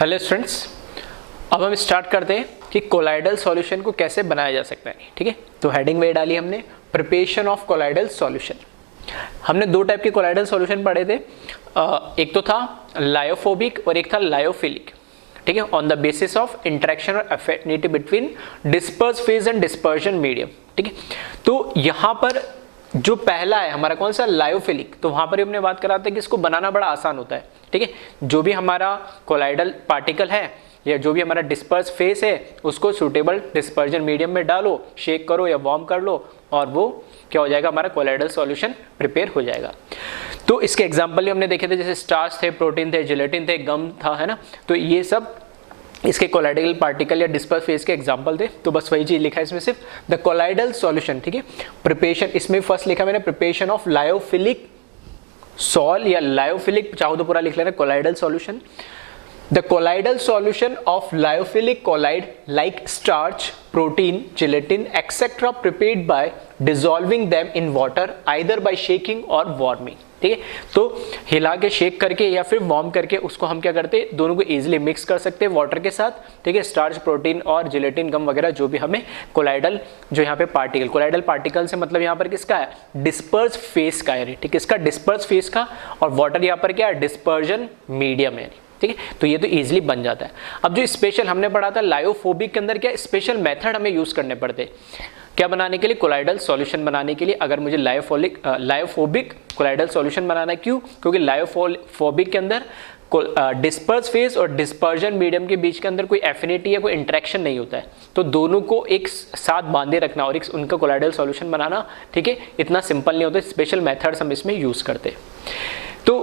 Hello students, अब हम start करते हैं कि कोलाइडल सॉल्यूशन को कैसे बनाया जा सकता है। ठीक है, तो हेडिंग में डाली हमने प्रिपरेशन ऑफ कोलाइडल सॉल्यूशन। हमने दो टाइप के कोलाइडल सॉल्यूशन पढ़े थे, एक तो था लायोफोबिक और एक था लायोफिलिक। ठीक है, on the basis of interaction और affinity between disperse phase and dispersion medium. ठीक है, तो यहाँ पर जो पहला है हमारा कौन सा, लायोफिलिक, तो वहां पर हमने बात करा था कि इसको बनाना बड़ा आसान होता है। ठीक है, जो भी हमारा कोलाइडल पार्टिकल है या जो भी हमारा डिस्पर्स फेस है उसको सूटेबल डिस्पर्जन मीडियम में डालो, शेक करो या वार्म कर लो और वो क्या हो जाएगा, हमारा कोलाइडल सॉल्यूशन प्रिपेयर हो जाएगा। तो इसके एग्जांपल भी हमने देखे थे, जैसे स्टार्च थे, प्रोटीन थे, जिलेटिन थे, गम था, है ना। तो ये सब इसके कोलाइडल पार्टिकल या डिस्पर्स फेज के एग्जांपल थे। तो बस वही चीज लिखा है इसमें, सिर्फ द कोलाइडल सॉल्यूशन। ठीक है, प्रिपरेशन, इसमें फर्स्ट लिखा मैंने प्रिपरेशन ऑफ लायोफिलिक सॉल या लायोफिलिक, चाहो तो पूरा लिख लेना, colloidal solution. The colloidal solution of lyophilic colloid like starch, protein, gelatin etcetera prepared by dissolving them in water either by shaking और वार्मिंग। ठीक है, तो हिला के, शेक करके या फिर वार्म करके उसको हम क्या करते हैं, दोनों को इजीली मिक्स कर सकते हैं वाटर के साथ। ठीक है, स्टार्च, प्रोटीन और जिलेटिन, गम वगैरह जो भी हमें कोलाइडल, जो यहाँ पे पार्टिकल, कोलाइडल पार्टिकल से मतलब यहाँ पर किसका है, डिस्पर्स फेस का है। ठीक है, इसका डिस्पर्स फेस का, और वाटर यहाँ पर क्या है, डिस्पर्जन मीडियम है। ठीक है, तो ये तो इजीली बन जाता है। अब जो स्पेशल हमने पढ़ा था लायोफोबिक के अंदर, क्या स्पेशल मेथड हमें यूज करने पड़ते हैं क्या बनाने के लिए, कोलाइडल सॉल्यूशन बनाने के लिए। अगर मुझे लायोफोबिक कोलाइडल सॉल्यूशन बनाना है, क्यों, क्योंकि लायोफोबिक के अंदर डिस्पर्स फेस और डिस्पर्जन मीडियम के बीच के अंदर कोई एफिनिटी या कोई इंटरेक्शन नहीं होता है, तो दोनों को एक साथ बांधे रखना और एक उनका कोलाइडल सॉल्यूशन बनाना, ठीक है, इतना सिंपल नहीं होता। स्पेशल मेथड्स हम इसमें यूज करते हैं। तो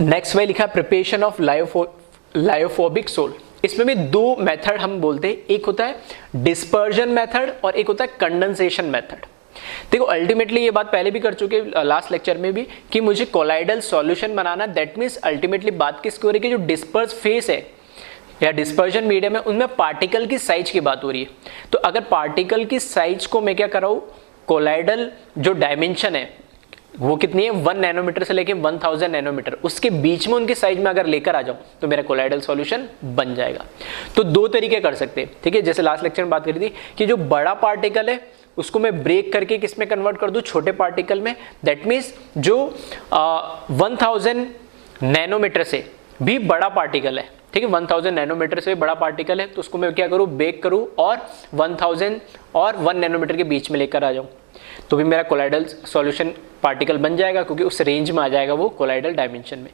नेक्स्ट में लिखा प्रिपरेशन ऑफ लायोफोबिक सोल। इसमें भी दो मेथड हम बोलते हैं, एक होता है डिस्पर्जन मेथड और एक होता है कंडेंसेशन मेथड। देखो अल्टीमेटली ये बात पहले भी कर चुके लास्ट लेक्चर में भी, कि मुझे colloidal solution banana, that means ultimately बात किसकी हो रही है, कि जो डिस्पर्स फेस है या डिस्पर्जन मीडियम है उनमें पार्टिकल की साइज की बात हो रही है। तो अगर पार्टिकल की साइज को मैं क्या कर रहा हूं, कोलाइडल जो डायमेंशन है वो कितनी है, 1 नैनोमीटर से लेके 1000 नैनोमीटर, उसके बीच में उनके साइज में अगर लेकर आ जाऊं तो मेरा कोलाइडल सॉल्यूशन बन जाएगा। तो दो तरीके कर सकते हैं। ठीक है, जैसे लास्ट लेक्चर में बात करी थी कि जो बड़ा पार्टिकल है उसको मैं ब्रेक करके किस में कन्वर्ट कर दूं, छोटे पार्टिकल में। दैट मीन्स जो 1000 नैनोमीटर से भी बड़ा पार्टिकल है, ठीक है, 1000 नैनोमीटर से बड़ा पार्टिकल है, तो उसको मैं क्या करूं, बेक करूं और 1000 और 1 नैनोमीटर के बीच में लेकर आ जाऊं, तो भी मेरा कोलाइडल सॉल्यूशन पार्टिकल बन जाएगा, क्योंकि उस रेंज में आ जाएगा वो कोलाइडल डायमेंशन में।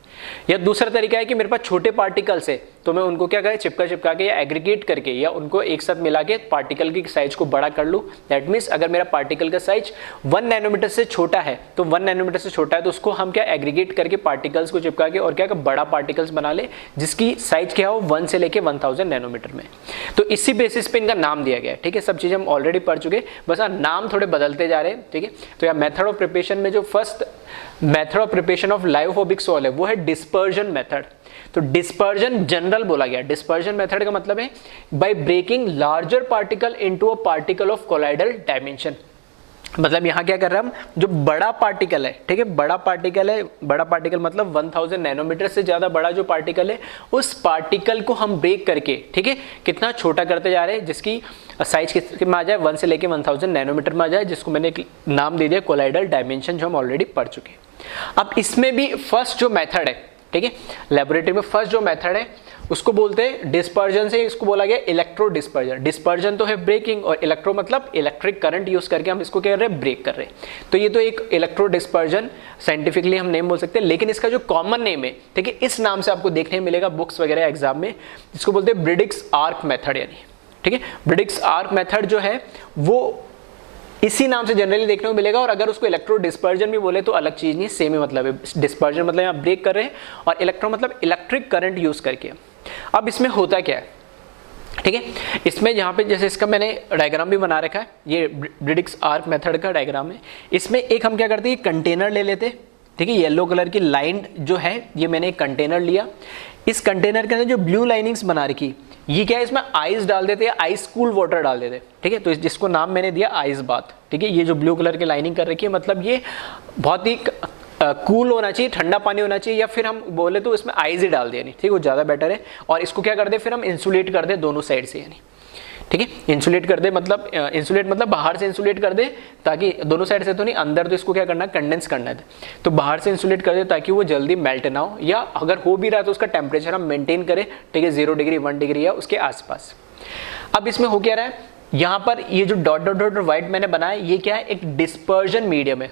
या दूसरा तरीका है कि मेरे पास छोटे पार्टिकल्स है, तो मैं उनको क्या करें, चिपका के या एग्रीगेट करके या उनको एक साथ मिला के पार्टिकल की साइज को बड़ा कर लूँ। दैट मीन्स अगर मेरा पार्टिकल का साइज 1 नैनोमीटर से छोटा है, तो 1 नैनोमीटर से छोटा है तो उसको हम क्या एग्रीगेट करके पार्टिकल्स को चिपका के और क्या बड़ा पार्टिकल्स बना ले, जिसकी साइज क्या हो 1 से लेके 1000 नैनोमीटर में। तो इसी बेसिस पे इनका नाम दिया गया है। ठीक है, सब चीजें हम ऑलरेडी पढ़ चुके, बस नाम थोड़े बदलते जा रहे हैं। ठीक है, तो या मेथड ऑफ प्रिपरेशन में जो first method of preparation of lyophobic sol है वो है डिस्पर्जन मेथड। तो डिस्पर्जन जनरल बोला गया। डिस्पर्जन मेथड का मतलब है by breaking larger particle into a particle of colloidal dimension. मतलब यहां क्या कर रहे हैं हम, जो बड़ा पार्टिकल है, ठीक है, बड़ा पार्टिकल है, बड़ा पार्टिकल मतलब 1000 नैनोमीटर से ज्यादा बड़ा जो पार्टिकल है, उस पार्टिकल को हम ब्रेक करके, ठीक है, कितना छोटा करते जा रहे हैं, जिसकी साइज किस में आ जाए, 1 से लेके 1000 नैनोमीटर में आ जाए, जिसको मैंने एक नाम दे दिया कोलाइडल डायमेंशन, जो हम ऑलरेडी पढ़ चुके हैं। अब इसमें भी फर्स्ट जो मेथड है, ठीक है, लेबोरेटरी में फर्स्ट जो मेथड है उसको बोलते हैं डिस्पर्जन, से इसको बोला गया इलेक्ट्रो डिस्पर्जन। डिस्पर्जन तो है ब्रेकिंग, और इलेक्ट्रो मतलब इलेक्ट्रिक करंट यूज करके हम इसको क्या कर रहे हैं, ब्रेक कर रहे हैं। तो ये तो एक इलेक्ट्रो डिस्पर्जन साइंटिफिकली हम नेम बोल सकते हैं, लेकिन इसका जो कॉमन नेम है, ठीक है, इस नाम से आपको देखने मिलेगा बुक्स वगैरह एग्जाम में, इसको बोलते हैं ब्रिडिक्स आर्क मेथड। यानी ठीक है, ब्रिडिक्स आर्क मेथड जो है वो इसी नाम से जनरली देखने को मिलेगा। और अगर उसको इलेक्ट्रो डिस्पर्जन भी बोले तो अलग चीज नहीं, सेम ही मतलब है। डिस्पर्जन मतलब यहाँ ब्रेक कर रहे हैं, और इलेक्ट्रो मतलब इलेक्ट्रिक करंट यूज करके। अब इसमें होता क्या है, ठीक है, इसमें यहाँ पे जैसे इसका मैंने डायग्राम भी बना रखा है, ये ब्रिडिक्स आर्क मेथड का डायग्राम है। इसमें एक हम क्या करते हैं, कंटेनर ले लेते हैं, ठीक है, येलो कलर की लाइन जो है, ये मैंने एक कंटेनर लिया। इस कंटेनर के अंदर जो ब्लू लाइनिंग्स बना रखी, ये क्या है, इसमें आइस डाल देते हैं, आइस कूल वाटर डाल देते हैं। ठीक है, तो जिसको नाम मैंने दिया आइस बाथ। ठीक है, ये जो ब्लू कलर की लाइनिंग कर रखी है, मतलब ये बहुत ही कूल होना चाहिए, ठंडा पानी होना चाहिए, या फिर हम बोले तो इसमें आइस ही डाल दें, यानी ठीक, वो ज़्यादा बेटर है। और इसको क्या कर दे, फिर हम इंसुलेट कर दे दोनों साइड से, यानी ठीक है। इंसुलेट कर दे मतलब इंसुलेट मतलब बाहर से इंसुलेट कर दे, ताकि दोनों साइड से तो नहीं, अंदर तो इसको क्या करना है, कंडेंस करना है, तो बाहर से इंसुलेट कर दे ताकि वो जल्दी मेल्ट ना हो, या अगर हो भी रहा है तो उसका टेम्परेचर हम मेंटेन करें, ठीक है, 0 डिग्री 1 डिग्री या उसके आसपास। अब इसमें हो क्या रहा है, यहाँ पर ये जो डॉट डॉट डॉट व्हाइट मैंने बनाया, ये क्या है, एक डिस्पर्जन मीडियम है,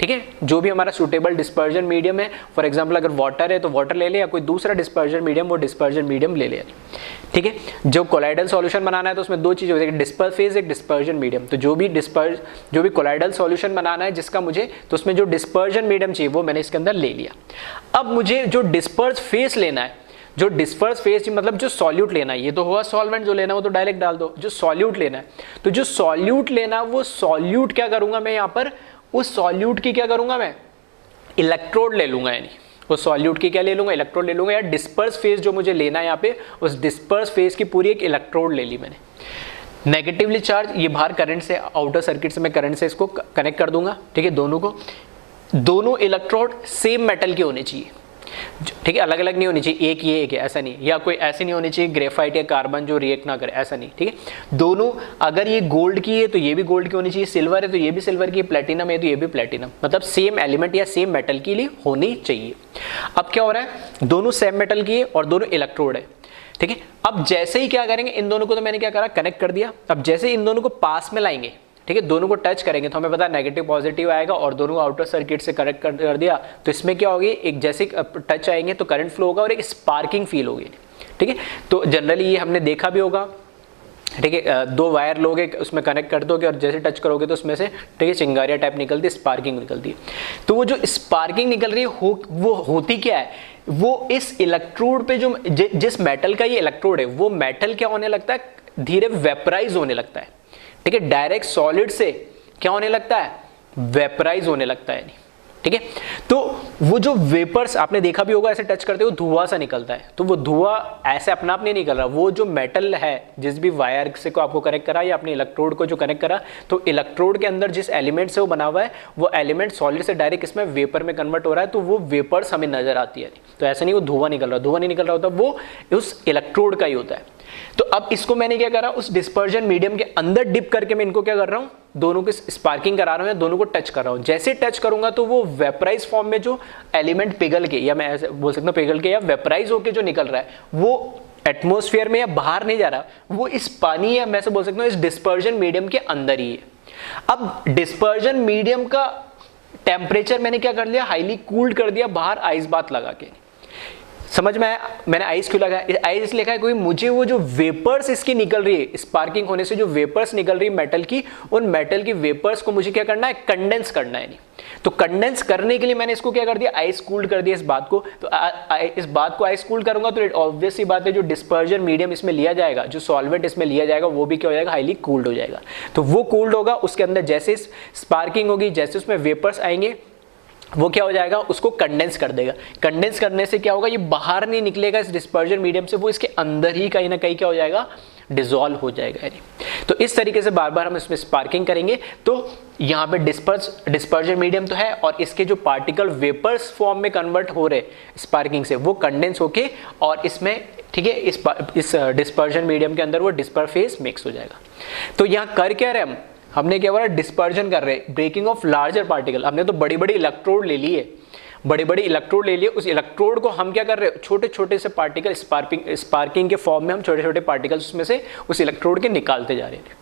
ठीक है, जो भी हमारा सुटेबल डिस्पर्जन मीडियम है। फॉर एग्जांपल अगर वाटर है तो वाटर ले ले, या कोई दूसरा डिस्पर्जन मीडियम, वो डिस्पर्जन मीडियम ले ले, ठीक है। जो कोलाइडल सॉल्यूशन बनाना है तो उसमें दो चीज़ें होती है, डिस्पर्स फेज, एक डिस्पर्जन मीडियम। तो जो भी कोलाइडल सॉल्यूशन बनाना है जिसका मुझे, तो उसमें जो डिस्पर्जन मीडियम चाहिए वो मैंने इसके अंदर ले लिया। अब मुझे जो डिस्पर्स फेज लेना है, जो डिस्पर्स फेज मतलब जो सॉल्यूट लेना है, ये तो हुआ सॉल्वेंट, जो लेना है वो तो डायरेक्ट डाल दो। जो सॉल्यूट लेना है, तो जो सॉल्यूट लेना है वो सॉल्यूट क्या करूंगा मैं यहाँ पर, उस सॉल्यूट की क्या करूंगा मैं, इलेक्ट्रोड ले लूंगा, यानी उस सॉल्यूट की क्या ले लूंगा, इलेक्ट्रोड ले लूंगा, या डिस्पर्स फेज जो मुझे लेना है यहाँ पे, उस डिस्पर्स फेज की पूरी एक इलेक्ट्रोड ले ली मैंने। नेगेटिवली चार्ज, ये बाहर करंट से, आउटर सर्किट से मैं करंट से इसको कनेक्ट कर दूंगा, ठीक है, दोनों को। दोनों इलेक्ट्रोड सेम मेटल के होने चाहिए, ठीक है, अलग अलग नहीं होनी चाहिए, एक ये एक है, ऐसा नहीं, या कोई ऐसी नहीं होनी चाहिए ग्रेफाइट या कार्बन जो रिएक्ट ना करे, ऐसा नहीं, ठीक है। दोनों, अगर ये गोल्ड की है तो ये भी गोल्ड की होनी चाहिए, सिल्वर है तो ये भी सिल्वर की, प्लेटिनम है तो ये भी प्लेटिनम, मतलब सेम एलिमेंट या सेम मेटल के लिए होनी चाहिए। अब क्या हो रहा है, दोनों सेम मेटल की है और दोनों इलेक्ट्रोड है, ठीक है। अब जैसे ही क्या करेंगे, इन दोनों को तो मैंने क्या करा, कनेक्ट कर दिया। अब जैसे इन दोनों को पास में लाएंगे, ठीक है, दोनों को टच करेंगे तो हमें पता है नेगेटिव पॉजिटिव आएगा, और दोनों को आउटर सर्किट से कनेक्ट कर दिया तो इसमें क्या होगी, एक जैसे टच आएंगे तो करंट फ्लो होगा और एक स्पार्किंग फील होगी, ठीक है। तो जनरली ये हमने देखा भी होगा, ठीक है, दो वायर लोगे उसमें कनेक्ट कर दोगे और जैसे टच करोगे तो उसमें से, ठीक है, चिंगारियाँ टाइप निकलती है, स्पार्किंग निकलती है। तो वो जो स्पार्किंग निकल रही है वो होती क्या है, वो इस इलेक्ट्रोड पे जो जिस मेटल का ये इलेक्ट्रोड है, वो मेटल क्या होने लगता है, धीरे वेपराइज होने लगता है, ठीक है, डायरेक्ट सॉलिड से क्या होने लगता है, वेपराइज होने लगता है, ठीक है। तो वो जो वेपर्स आपने देखा भी होगा, ऐसे टच करते हुए धुआं सा निकलता है, तो वो धुआं ऐसे अपना आप नहीं निकल रहा, वो जो मेटल है जिस भी वायर से को आपको कनेक्ट करा या अपने इलेक्ट्रोड को जो कनेक्ट करा, तो इलेक्ट्रोड के अंदर जिस एलिमेंट से वो बना हुआ है, वो एलिमेंट सॉलिड से डायरेक्ट इसमें वेपर में कन्वर्ट हो रहा है, तो वो वेपर्स हमें नजर आती है। तो ऐसा नहीं वो धुआं निकल रहा, धुआं नहीं निकल रहा होता, वो उस इलेक्ट्रोड का ही होता है। तो अब इसको मैंने क्या करा, उस डिस्पर्जन मीडियम के अंदर डिप करके मैं इनको क्या कर रहा हूं, दोनों की स्पार्किंग करा रहा हूं, दोनों को टच कर रहा हूं। जैसे टच करूंगा तो वो वेपराइज फॉर्म में जो एलिमेंट पिघल के, या मैं ऐसे बोल सकता हूं पिघल के या वेपराइज होके जो निकल रहा है, वो एटमॉस्फेयर में या बाहर नहीं जा रहा, वो इस पानी या मैं से बोल सकता हूं इस डिस्पर्जन मीडियम के अंदर ही है। अब डिस्पर्जन मीडियम का टेम्परेचर मैंने क्या कर लिया, हाईली कूल्ड कर दिया बाहर आइस बात लगा के। समझ में आया मैंने आइस क्यों लगाया, आइस इसलिए लिखा है क्योंकि मुझे वो जो वेपर्स इसकी निकल रही है, स्पार्किंग होने से जो वेपर्स निकल रही है मेटल की, उन मेटल की वेपर्स को मुझे क्या करना है, कंडेंस करना है। नहीं तो कंडेंस करने के लिए मैंने इसको क्या कर दिया, आइस कूल्ड कर दिया इस बात को। तो इस बात को आइस कूल्ड करूंगा तो ऑब्वियस सी बात है, जो डिस्पर्जन मीडियम इसमें लिया जाएगा, जो सॉल्वेंट इसमें लिया जाएगा, वो भी क्या हो जाएगा, हाईली कूल्ड हो जाएगा। तो वो कूल्ड होगा, उसके अंदर जैसे स्पार्किंग होगी, जैसे उसमें वेपर्स आएंगे, वो क्या हो जाएगा, उसको कंडेंस कर देगा। कंडेंस करने से क्या होगा, ये बाहर नहीं निकलेगा इस डिस्पर्जन मीडियम से, वो इसके अंदर ही कहीं ना कहीं क्या हो जाएगा, डिसॉल्व हो जाएगा। तो इस तरीके से बार बार हम इसमें स्पार्किंग करेंगे। तो यहाँ पे डिस्पर्जन मीडियम तो है, और इसके जो पार्टिकल वेपर्स फॉर्म में कन्वर्ट हो रहे स्पार्किंग से, वो कंडेंस होके और इसमें, ठीक है, इस डिस्पर्जन मीडियम के अंदर वो डिस्पर फेज मिक्स हो जाएगा। तो यहाँ कर क्या रहे हमने क्या बोला, डिस्पर्जन कर रहे, ब्रेकिंग ऑफ लार्जर पार्टिकल। हमने तो बड़ी बड़ी इलेक्ट्रोड ले लिए, बड़ी बड़ी इलेक्ट्रोड ले लिए, उस इलेक्ट्रोड को हम क्या कर रहे हैं, छोटे छोटे से पार्टिकल स्पार्किंग के फॉर्म में हम छोटे छोटे पार्टिकल्स उसमें से उस इलेक्ट्रोड के निकालते जा रहे हैं,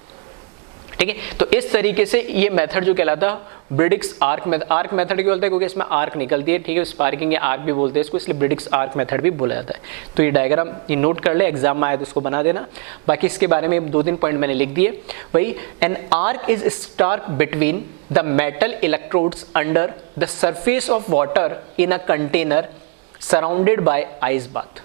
ठीक है। तो इस तरीके से ये मेथड जो कहलाता ब्रिडिक्स आर्क मेथड क्यों बोलते हैं, क्योंकि इसमें आर्क निकलती है, ठीक है, स्पार्किंग या आर्क भी बोलते हैं इसको, इसलिए ब्रिडिक्स आर्क मेथड भी बोला जाता है। तो ये डायग्राम ये नोट कर ले, एग्जाम में आए तो उसको बना देना। बाकी इसके बारे में 2-3 पॉइंट मैंने लिख दिए। वही, an arc is struck between the metal electrodes under the surface of water in a container surrounded by ice bath,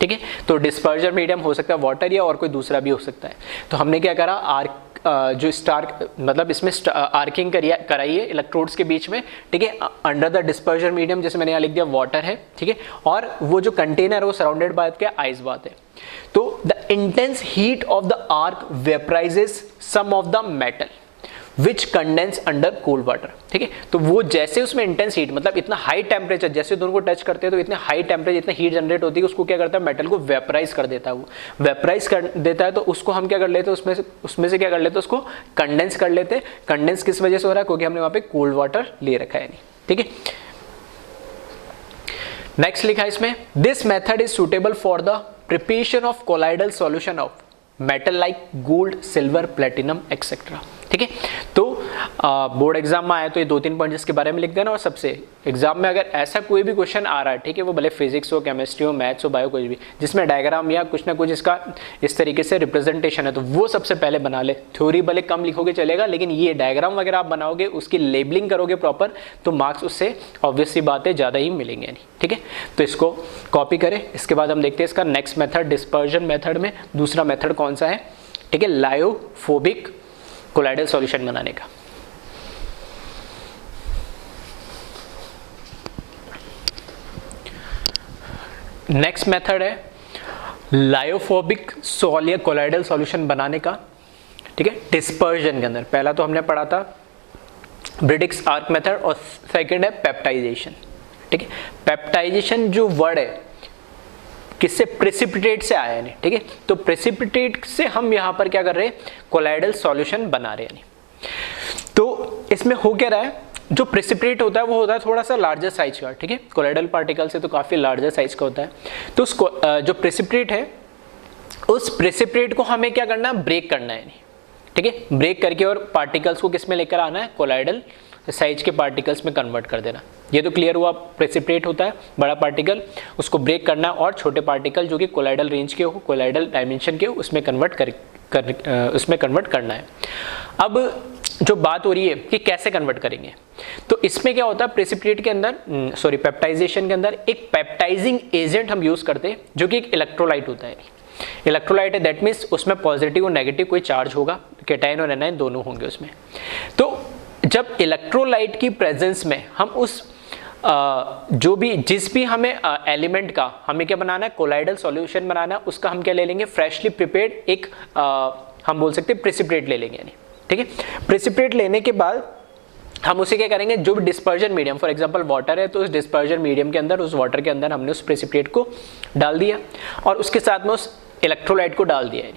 ठीक है। तो डिस्पर्जन मीडियम हो सकता है वाटर या और कोई दूसरा भी हो सकता है। तो हमने क्या करा, आर्क जो स्टार्क मतलब इसमें आर्किंग कराई है इलेक्ट्रोड्स के बीच में, ठीक है, अंडर द डिस्पर्जन मीडियम, जैसे मैंने यहाँ लिख दिया वाटर है, ठीक है, और वो जो कंटेनर है वो सराउंडेड बाय क्या, आइस बात है। तो the intense heat of the arc vaporises some of the metal, which condense under cold water, ठीक है। तो वो जैसे उसमें इंटेंस हीट, मतलब इतना हाई टेम्परेचर, जैसे दोनों को टच करते हैं तो इतने हाई टेम्परेचर, इतना हीट जनरेट होती है, उसको क्या करता है, मेटल को वेपराइज कर देता है। वो वेपराइज कर देता है तो उसको हम क्या कर लेते हैं, उसमें से क्या कर लेते हैं, उसको कंडेंस कर लेते हैं। कंडेंस किस वजह से हो रहा है, क्योंकि हमने वहां पे कोल्ड वाटर ले रखा है, नहीं, ठीक है। नेक्स्ट लिखा है इसमें, this method is suitable for the preparation of colloidal solution of metal like gold, silver, platinum etcetera, ठीक है। तो बोर्ड एग्जाम में आया तो ये 2-3 पॉइंट इसके बारे में लिख देना। और सबसे एग्जाम में अगर ऐसा कोई भी क्वेश्चन आ रहा है, ठीक है, वो भले फिजिक्स हो, केमिस्ट्री हो, मैथ्स हो, बायो, कुछ भी, जिसमें डायग्राम या कुछ ना कुछ इसका इस तरीके से रिप्रेजेंटेशन है, तो वो सबसे पहले बना ले। थ्योरी भले कम लिखोगे चलेगा, लेकिन ये डायग्राम वगैरह आप बनाओगे, उसकी लेबलिंग करोगे प्रॉपर, तो मार्क्स उससे ऑब्वियस सी बात है ज़्यादा ही मिलेंगे, नहीं, ठीक है। तो इसको कॉपी करें। इसके बाद हम देखते हैं इसका नेक्स्ट मेथड, डिस्पर्जन मेथड में दूसरा मेथड कौन सा है, ठीक है, लायोफोबिक कोलाइडल सॉल्यूशन बनाने का। नेक्स्ट मेथड है लायोफोबिक कोलाइडल सॉल्यूशन बनाने का, ठीक है, डिस्पर्जन के अंदर। पहला तो हमने पढ़ा था ब्रिडिक्स आर्क मेथड और सेकंड है पेप्टाइजेशन, ठीक है। पेप्टाइजेशन जो वर्ड है किससे, प्रेसिपिटेट से आया है, ठीक है। तो प्रेसिपिटेट से हम यहां पर क्या कर रहे हैं, कोलाइडल सॉल्यूशन बना रहे हैं। तो इसमें हो क्या रहा है, जो प्रेसिपिटेट होता है वो होता है थोड़ा सा लार्जर साइज का, ठीक है। कोलाइडल पार्टिकल से तो काफी लार्जर साइज का होता है। तो उसको जो प्रेसिपिटेट है, उस प्रेसिपिटेट को हमें क्या करना है, ब्रेक करना है, ठीक है। ब्रेक करके और पार्टिकल्स को किस में लेकर आना है, कोलाइडल साइज के पार्टिकल्स में कन्वर्ट कर देना। ये तो क्लियर हुआ, प्रेसिपिटेट होता है बड़ा पार्टिकल, उसको ब्रेक करना और छोटे पार्टिकल जो कि कोलाइडल रेंज के हो, कोलाइडल डायमेंशन के हो, उसमें कन्वर्ट करना है। अब जो बात हो रही है कि कैसे कन्वर्ट करेंगे, तो इसमें क्या होता है, प्रेसिपिटेट के अंदर पेप्टाइजेशन के अंदर एक पेप्टाइजिंग एजेंट हम यूज करते हैं, जो कि एक इलेक्ट्रोलाइट होता है। इलेक्ट्रोलाइट है, दैट मीन्स उसमें पॉजिटिव और नेगेटिव कोई चार्ज होगा, कैटायन और एनायन दोनों होंगे उसमें। तो जब इलेक्ट्रोलाइट की प्रेजेंस में हम उस जिस भी हमें एलिमेंट का हमें क्या बनाना है, कोलाइडल सॉल्यूशन बनाना है, उसका हम क्या ले लेंगे, फ्रेशली प्रिपेयर्ड एक हम बोल सकते हैं प्रेसिपिटेट ले लेंगे, ठीक है। प्रेसिपिटेट लेने के बाद हम उसे क्या करेंगे, जो भी dispersion medium, for example water है, तो उस डिस्पर्जन मीडियम के अंदर, उस वाटर के अंदर हमने उस प्रेसिपिटेट को डाल दिया और उसके साथ में उस इलेक्ट्रोलाइट को डाल दिया है।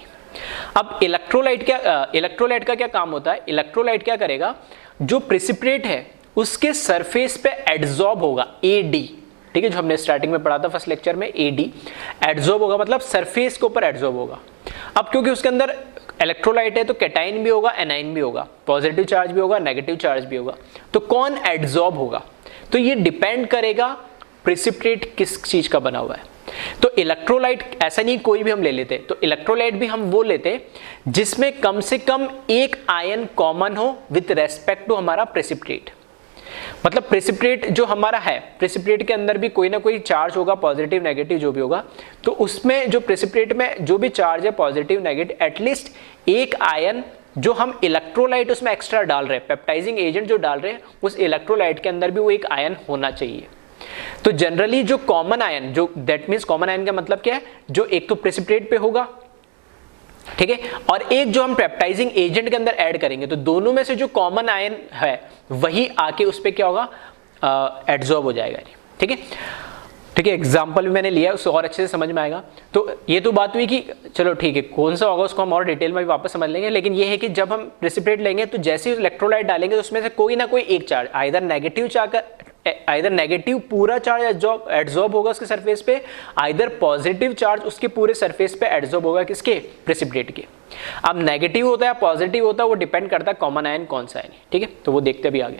अब इलेक्ट्रोलाइट का क्या काम होता है, इलेक्ट्रोलाइट क्या करेगा, जो प्रेसिपिटेट है उसके सरफेस पे एड्सॉर्ब होगा, AD, ठीक है, जो हमने स्टार्टिंग में पढ़ा था फर्स्ट लेक्चर में, AD एड्सॉर्ब होगा, मतलब सरफेस के ऊपर एड्सॉर्ब होगा। अब क्योंकि उसके अंदर इलेक्ट्रोलाइट है तो कैटाइन भी होगा, एनाइन भी होगा, पॉजिटिव चार्ज भी होगा, नेगेटिव चार्ज भी होगा, तो कौन एड्सॉर्ब होगा, तो ये डिपेंड करेगा प्रेसिपिटेट किस चीज का बना हुआ है। तो इलेक्ट्रोलाइट ऐसा नहीं कोई भी हम ले लेते, तो इलेक्ट्रोलाइट भी हम वो लेते जिसमें कम से कम एक आयन कॉमन हो विद रेस्पेक्ट टू हमारा प्रेसिपिटेट। मतलब प्रेसिपिटेट जो हमारा है, प्रेसिपिटेट के अंदर भी कोई ना कोई चार्ज होगा, पॉजिटिव नेगेटिव जो भी होगा, तो उसमें जो प्रेसिपिटेट में जो भी चार्ज है पॉजिटिव नेगेटिव, एटलीस्ट एक आयन जो हम इलेक्ट्रोलाइट उसमें एक्स्ट्रा डाल रहे हैं, पेप्टाइजिंग एजेंट जो डाल रहे हैं, उस इलेक्ट्रोलाइट के अंदर भी वो एक आयन होना चाहिए। तो जनरली जो कॉमन आयन, जो दैट मीन्स कॉमन आयन का मतलब क्या है, जो एक तो प्रेसिपिटेट पे होगा, ठीक है, और एक जो हम पेप्टाइजिंग एजेंट के अंदर ऐड करेंगे, तो दोनों में से जो कॉमन आयन है वही आके उस पे क्या होगा, एड्सॉर्ब हो जाएगा, ठीक है। ठीक है, एग्जाम्पल भी मैंने लिया है, उससे और अच्छे से समझ में आएगा। तो ये तो बात हुई कि चलो ठीक है, कौन सा होगा उसको हम और डिटेल में भी वापस समझ लेंगे, लेकिन ये है कि जब हम प्रेसिपिटेट लेंगे तो जैसे ही इलेक्ट्रोलाइट डालेंगे तो उसमें से कोई ना कोई एक चार्ज, आइदर नेगेटिव पूरा चार्ज एड्सॉर्ब होगा उसके सरफेस पे, आइदर पॉजिटिव चार्ज उसके पूरे सरफेस पे एड्सॉर्ब होगा, किसके, प्रेसिपिटेट के। अब नेगेटिव होता है पॉजिटिव होता है, वो डिपेंड करता है कॉमन आयन कौन सा है, ठीक है, तो वो देखते भी आगे।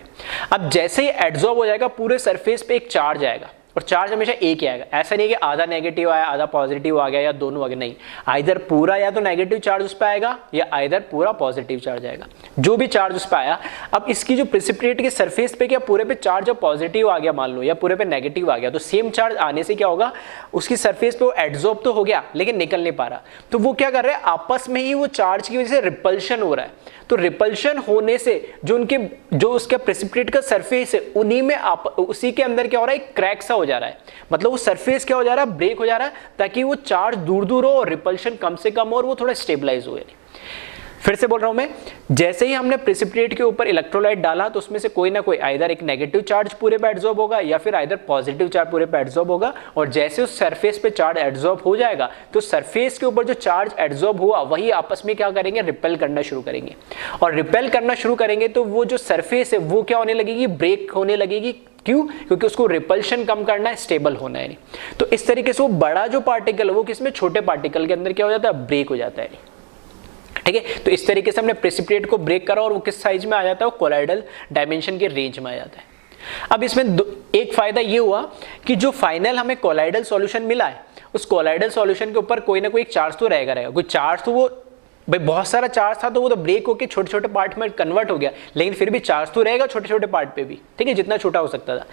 अब जैसे ही एड्सॉर्ब हो जाएगा पूरे सरफेस पे एक चार्ज आएगा, और चार्ज हमेशा एक ही आएगा, ऐसा नहीं कि आधा नेगेटिव आया आधा पॉजिटिव आ गया या दोनों आ गए, नहीं, आइदर पूरा या तो नेगेटिव चार्ज उस पर आएगा या आइदर पूरा पॉजिटिव चार्ज आएगा, जो भी चार्ज उस पर आया। अब इसकी जो प्रेसिपिटेट के सरफेस पे क्या पूरे पे चार्ज जब पॉजिटिव आ गया मान लो, या पूरे पे नेगेटिव आ गया, तो सेम चार्ज आने से क्या होगा, उसकी सरफेस पे वो एड्सॉर्ब तो हो गया लेकिन निकल नहीं पा रहा, तो वो क्या कर रहे हैं, आपस में ही वो चार्ज की वजह से रिपल्शन हो रहा है। तो रिपल्शन होने से जो उसका प्रेसिपिटेट का सरफेस है, उन्हीं में उसी के अंदर क्या हो रहा है, क्रैक सा हो जा रहा है, मतलब वो सरफेस क्या हो जा रहा है, ब्रेक हो जा रहा है, ताकि वो चार्ज दूर दूर हो और रिपल्शन कम से कम हो और वो थोड़ा स्टेबलाइज हो। फिर से बोल रहा हूं मैं, जैसे ही हमने प्रेसिपिटेट के ऊपर इलेक्ट्रोलाइट डाला तो उसमें से कोई ना कोई आइदर एक नेगेटिव चार्ज पूरे पे एब्जॉर्ब होगा या फिर आइदर पॉजिटिव चार्ज पूरे पे एब्जॉर्ब होगा, और जैसे उस सरफेस पे चार्ज एब्जॉर्ब हो जाएगा तो सरफेस के ऊपर जो चार्ज एब्जॉर्ब हुआ वही आपस में क्या करेंगे, रिपेल करना शुरू करेंगे, और रिपेल करना शुरू करेंगे तो वो जो सरफेस है वो क्या होने लगेगी, ब्रेक होने लगेगी। क्यों? क्योंकि उसको रिपल्शन कम करना है, स्टेबल होना है। तो इस तरीके से वो बड़ा जो पार्टिकल है वो किसमें, छोटे पार्टिकल के अंदर क्या हो जाता है, ब्रेक हो जाता है। ठीक है, तो इस तरीके से हमने प्रेसिपिटेट को ब्रेक करा और वो किस साइज में आ जाता है, वो कोलाइडल डायमेंशन के रेंज में आ जाता है। अब इसमें एक फायदा ये हुआ कि जो फाइनल हमें कोलाइडल सॉल्यूशन मिला है उस कोलाइडल सॉल्यूशन के ऊपर कोई ना कोई चार्ज तो रहेगा, कोई चार्ज तो वो भाई बहुत सारा चार्ज था तो वो तो ब्रेक होकर छोटे छोटे पार्ट में कन्वर्ट हो गया, लेकिन फिर भी चार्ज तो रहेगा छोटे छोटे पार्ट पे भी, ठीक है, जितना छोटा हो सकता था।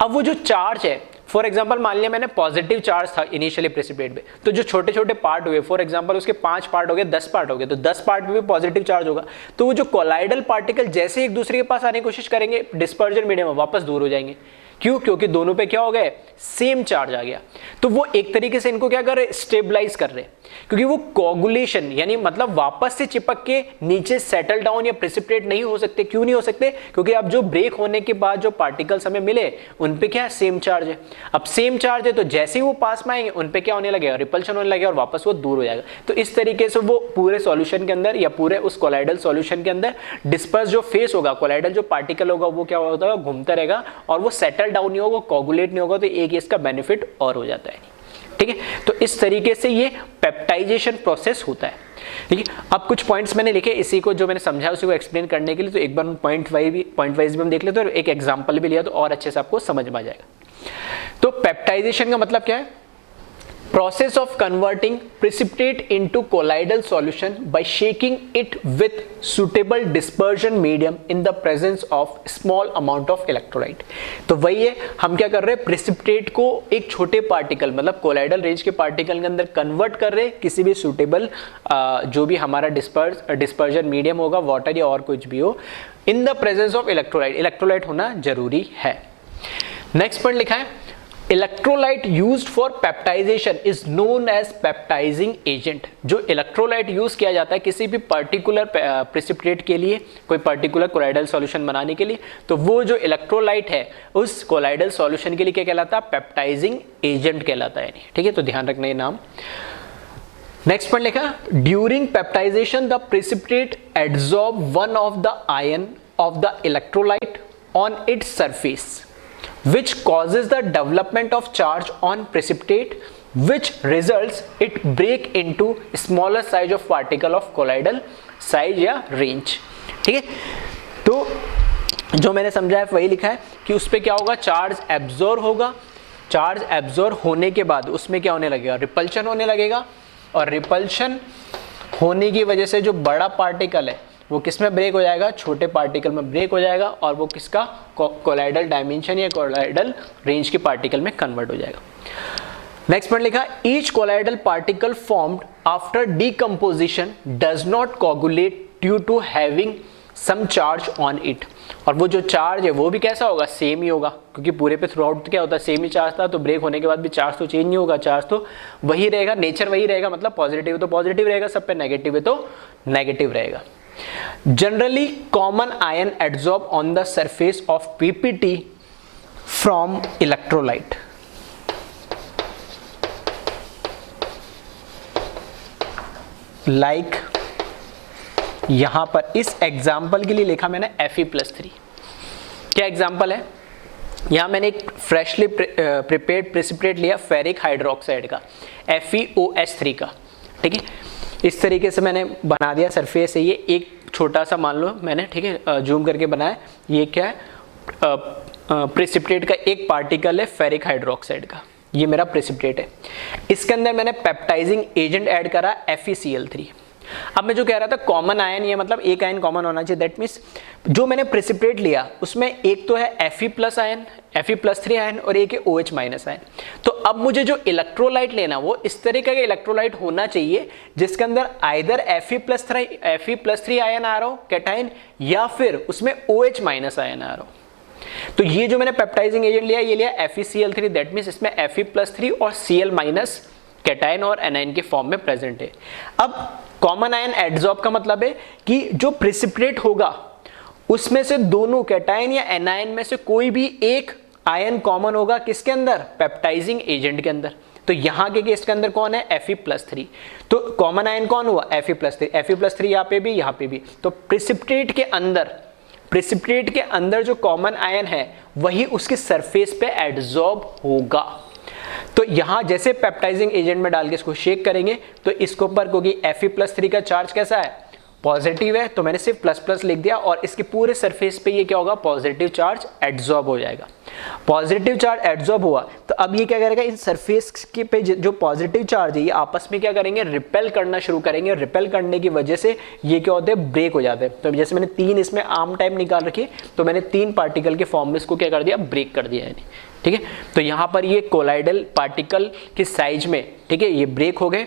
अब वो जो चार्ज है, फॉर एग्जांपल मान लिया मैंने पॉजिटिव चार्ज था इनिशियली प्रेसिपिटेट पे, तो जो छोटे छोटे पार्ट हुए, फॉर एग्जांपल उसके 5 पार्ट हो गए, 10 पार्ट हो गए, तो 10 पार्ट में भी पॉजिटिव चार्ज होगा, तो वो जो कोलाइडल पार्टिकल जैसे एक दूसरे के पास आने की कोशिश करेंगे डिस्पर्जन मीडियम में वापस दूर हो जाएंगे। क्यों? क्योंकि दोनों पे क्या हो गए, सेम चार्ज आ गया। तो वो एक तरीके से इनको क्या कर रहे, स्टेबलाइज कर रहे, क्योंकि वो कोगुलेशन यानी मतलब वापस से चिपक के नीचे सेटल डाउन या प्रेसिपिटेट नहीं हो सकते। क्यों नहीं हो सकते? क्योंकि अब जो ब्रेक होने के बाद जो पार्टिकल्स हमें मिले उन पे क्या है, सेम चार्ज है। अब सेम चार्ज है तो जैसे ही वो पास में आएंगे उन पे क्या होने लगेगा, रिपल्शन होने लगेगा और वापस वो दूर हो जाएगा। तो इस तरीके से वो पूरे सॉल्यूशन के अंदर या पूरे उस कोलाइडल सॉल्यूशन के अंदर डिस्पर्स जो फेस होगा, कोलाइडल जो पार्टिकल होगा वो क्या होता है, घूमता रहेगा और वो सेटल डाउन नहीं होगा, कोगुलेट नहीं होगा, तो एक इसका बेनिफिट और हो जाता है। ठीक है, तो इस तरीके से ये पेप्टाइजेशन प्रोसेस होता है। ठीक है, अब कुछ पॉइंट्स मैंने लिखे, इसी को जो मैंने समझा उसी को एक्सप्लेन करने के लिए, तो एक बार पॉइंट वाइज भी हम देख लेते हैं और एक एग्जांपल भी लिया तो और अच्छे से आपको समझ में आ जाएगा। तो पेप्टाइजेशन का मतलब क्या है? Process of converting precipitate into colloidal solution by shaking it with suitable dispersion medium in the presence of small amount of electrolyte। तो वही है, हम क्या कर रहे हैं, प्रेसिपिटेट को एक छोटे पार्टिकल मतलब कोलाइडल रेंज के पार्टिकल के अंदर कन्वर्ट कर रहे हैं किसी भी सुटेबल जो भी हमारा डिस्पर्जन मीडियम होगा, वाटर या और कुछ भी हो, in the presence of electrolyte. Electrolyte होना जरूरी है। नेक्स्ट पॉइंट लिखा है, electrolyte used for peptization is known as peptizing agent. जो इलेक्ट्रोलाइट यूज किया जाता है किसी भी पर्टिकुलर प्रेसिपिटेट के लिए, कोई पर्टिकुलर कोलाइडल सॉल्यूशन बनाने के लिए, तो वो जो इलेक्ट्रोलाइट है उस कोलाइडल सॉल्यूशन के लिए क्या कहलाता है, पेप्टाइजिंग एजेंट कहलाता है। ठीक है, तो ध्यान रखना ये नाम। नेक्स्ट पॉइंट लिखा, during peptization the precipitate adsorb one of the ion of the electrolyte on its surface which causes the development of charge on precipitate, which results it break into smaller size of particle of colloidal size या range। ठीक है, तो जो मैंने समझा है वही लिखा है कि उस पे क्या होगा, चार्ज एब्जॉर्ब होगा, चार्ज एब्जॉर्ब होने के बाद उसमें क्या होने लगेगा, रिपल्शन होने लगेगा, और रिपल्शन होने की वजह से जो बड़ा पार्टिकल है वो किस में ब्रेक हो जाएगा, छोटे पार्टिकल में ब्रेक हो जाएगा, और वो किसका, कोलाइडल डायमेंशन या कोलाइडल रेंज के पार्टिकल में कन्वर्ट हो जाएगा। नेक्स्ट पॉइंट लिखा, each colloidal particle formed after decomposition does not coagulate due to having some charge on it. और वो जो चार्ज है वो भी कैसा होगा, सेम ही होगा, क्योंकि पूरे पे थ्रू आउट क्या होता है, सेम ही चार्ज था, तो ब्रेक होने के बाद भी चार्ज तो चेंज नहीं होगा, चार्ज तो वही रहेगा, नेचर वही रहेगा, मतलब पॉजिटिव है तो पॉजिटिव रहेगा सब पे, नेगेटिव है तो नेगेटिव रहेगा। Generally, common ion adsorb on the surface of PPT from electrolyte. Like यहां पर इस एग्जाम्पल के लिए लिखा मैंने Fe+3। क्या एग्जाम्पल है, यहां मैंने एक फ्रेशली प्रिपेयर्ड प्रेसिपिटेट लिया फेरिक हाइड्रोक्साइड का, FeOH3 का। ठीक है, इस तरीके से मैंने बना दिया सरफेस है, ये एक छोटा सा मान लो मैंने, ठीक है, जूम करके बनाया। ये क्या है, प्रेसिपिटेट का एक पार्टिकल है फेरिक हाइड्रोक्साइड का, ये मेरा प्रेसिपिटेट है। इसके अंदर मैंने पेप्टाइजिंग एजेंट ऐड करा FeCl3। अब मैं जो कह रहा था कॉमन आयन, ये मतलब एक आयन कॉमन होना चाहिए, दैट मीन्स जो मैंने प्रेसिपिटेट लिया उसमें एक तो है Fe+ आयन, Fe+3 आयन और एक है OH- आयन। तो अब मुझे जो इलेक्ट्रोलाइट लेना वो इस तरह का इलेक्ट्रोलाइट होना चाहिए जिसके अंदर आइदर Fe+3 आयन आ रहा हो कैटायन, या फिर उसमें OH- आयन आ रहा हो। तो ये जो मैंने पेप्टाइजिंग एजेंट लिया, ये लिया FeCl3, दैट मीन्स इसमें Fe+3 और Cl- कैटायन और एनायन के फॉर्म में प्रेजेंट है। अब कॉमन आयन एडजॉर्ब का मतलब है कि जो प्रिसिपिटेट होगा उसमें से दोनों कैटायन या एनायन में से कोई भी एक आयन कॉमन होगा किसके अंदर, पेप्टाइजिंग एजेंट के अंदर। तो यहाँ के केस के अंदर कौन है, Fe+3, तो कॉमन आयन कौन हुआ, Fe+3 यहाँ पे भी यहाँ पे भी। तो प्रिसिपिटेट के अंदर जो कॉमन आयन है वही उसके सरफेस पे एडजॉर्ब होगा। तो यहाँ जैसे पेप्टाइजिंग एजेंट में डाल के इसको शेक करेंगे तो इसके ऊपर क्योंकि Fe+3 का चार्ज कैसा है, पॉजिटिव है, तो मैंने सिर्फ प्लस प्लस लिख दिया और इसके पूरे सरफेस पे ये क्या होगा, पॉजिटिव चार्ज एडजॉर्ब हो जाएगा। पॉजिटिव चार्ज एडजॉर्ब हुआ तो अब ये क्या करेगा, इन सरफेस के पे जो पॉजिटिव चार्ज है ये आपस में क्या करेंगे, रिपेल करना शुरू करेंगे। रिपेल करने की वजह से ये क्या होते हैं, ब्रेक हो जाते हैं। तो जैसे मैंने 3 इसमें आर्म टाइप निकाल रखी, तो मैंने 3 पार्टिकल के फॉर्म में इसको क्या कर दिया, ब्रेक कर दिया है, ठीक है। तो यहाँ पर ये कोलाइडल पार्टिकल की साइज में, ठीक है, ये ब्रेक हो गए।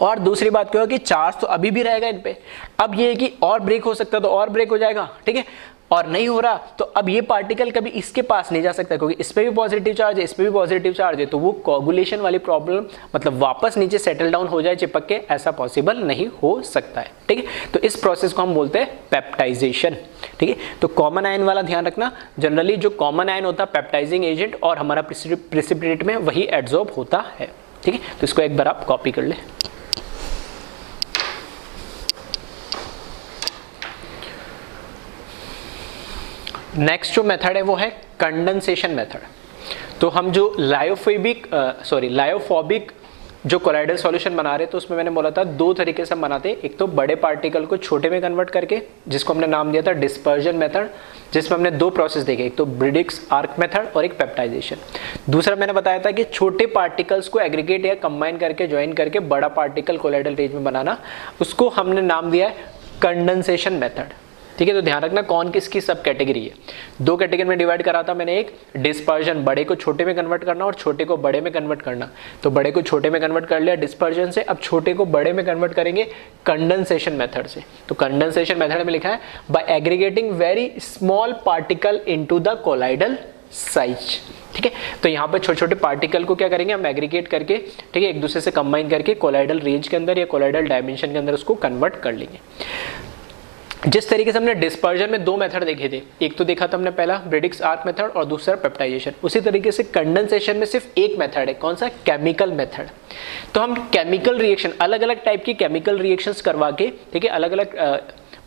और दूसरी बात क्या है कि चार्ज तो अभी भी रहेगा इन पे, अब ये है कि और ब्रेक हो सकता है तो और ब्रेक हो जाएगा, ठीक है। और नहीं हो रहा तो अब ये पार्टिकल कभी इसके पास नहीं जा सकता क्योंकि इस पे भी पॉजिटिव चार्ज है, इस पे भी पॉजिटिव चार्ज है, तो वो कोगुलेशन वाली प्रॉब्लम मतलब वापस नीचे सेटल डाउन हो जाए चिपक के, ऐसा पॉसिबल नहीं हो सकता है, ठीक है। तो इस प्रोसेस को हम बोलते हैं पेप्टाइजेशन, ठीक है। तो कॉमन आयन वाला ध्यान रखना, जनरली जो कॉमन आयन होता है पेप्टाइजिंग एजेंट और हमारा प्रिसिपिटेट में वही एडजॉर्ब होता है, ठीक है। तो इसको एक बार आप कॉपी कर ले। नेक्स्ट जो मेथड है वो है कंडेंसेशन मेथड। तो हम जो लायोफोबिक जो कोलाइडल सॉल्यूशन बना रहे तो उसमें मैंने बोला था 2 तरीके से हम बनाते हैं। एक तो बड़े पार्टिकल को छोटे में कन्वर्ट करके, जिसको हमने नाम दिया था डिस्पर्जन मेथड, जिसमें हमने 2 प्रोसेस देखे, एक तो ब्रिडिक्स आर्क मेथड और एक पेप्टाइजेशन। दूसरा मैंने बताया था कि छोटे पार्टिकल्स को एग्रीगेट या कंबाइन करके ज्वाइन करके बड़ा पार्टिकल कोलाइडल रेंज में बनाना, उसको हमने नाम दिया है कंडेंसेशन मेथड, ठीक है। तो ध्यान रखना कौन किसकी सब कैटेगरी है। 2 कैटेगरी में डिवाइड करा था मैंने, एक डिस्पर्जन, बड़े को छोटे में कन्वर्ट करना और छोटे को बड़े में कन्वर्ट करना। तो बड़े को छोटे में कन्वर्ट कर लिया डिस्पर्जन से, अब छोटे को बड़े में कन्वर्ट करेंगे कंडेंसेशन मेथड से। तो कंडेंसेशन मेथड में लिखा है by aggregating very small particle into the colloidal size, ठीक है। तो यहाँ पर छोटे छोटे पार्टिकल को क्या करेंगे हम, एग्रीगेट करके, ठीक है, एक दूसरे से कंबाइन करके कोलाइडल रेंज के अंदर या कोलाइडल डायमेंशन के अंदर उसको कन्वर्ट कर लेंगे। जिस तरीके से हमने डिस्पर्जन में 2 मेथड देखे थे, एक तो देखा था हमने पहला ब्रिडिक्स आर्क मेथड और दूसरा पेप्टाइजेशन, उसी तरीके से कंडेंसेशन में सिर्फ एक मेथड है, कौन सा, केमिकल मेथड। तो हम केमिकल रिएक्शन, अलग अलग टाइप की केमिकल रिएक्शंस करवा के, ठीक है, अलग अलग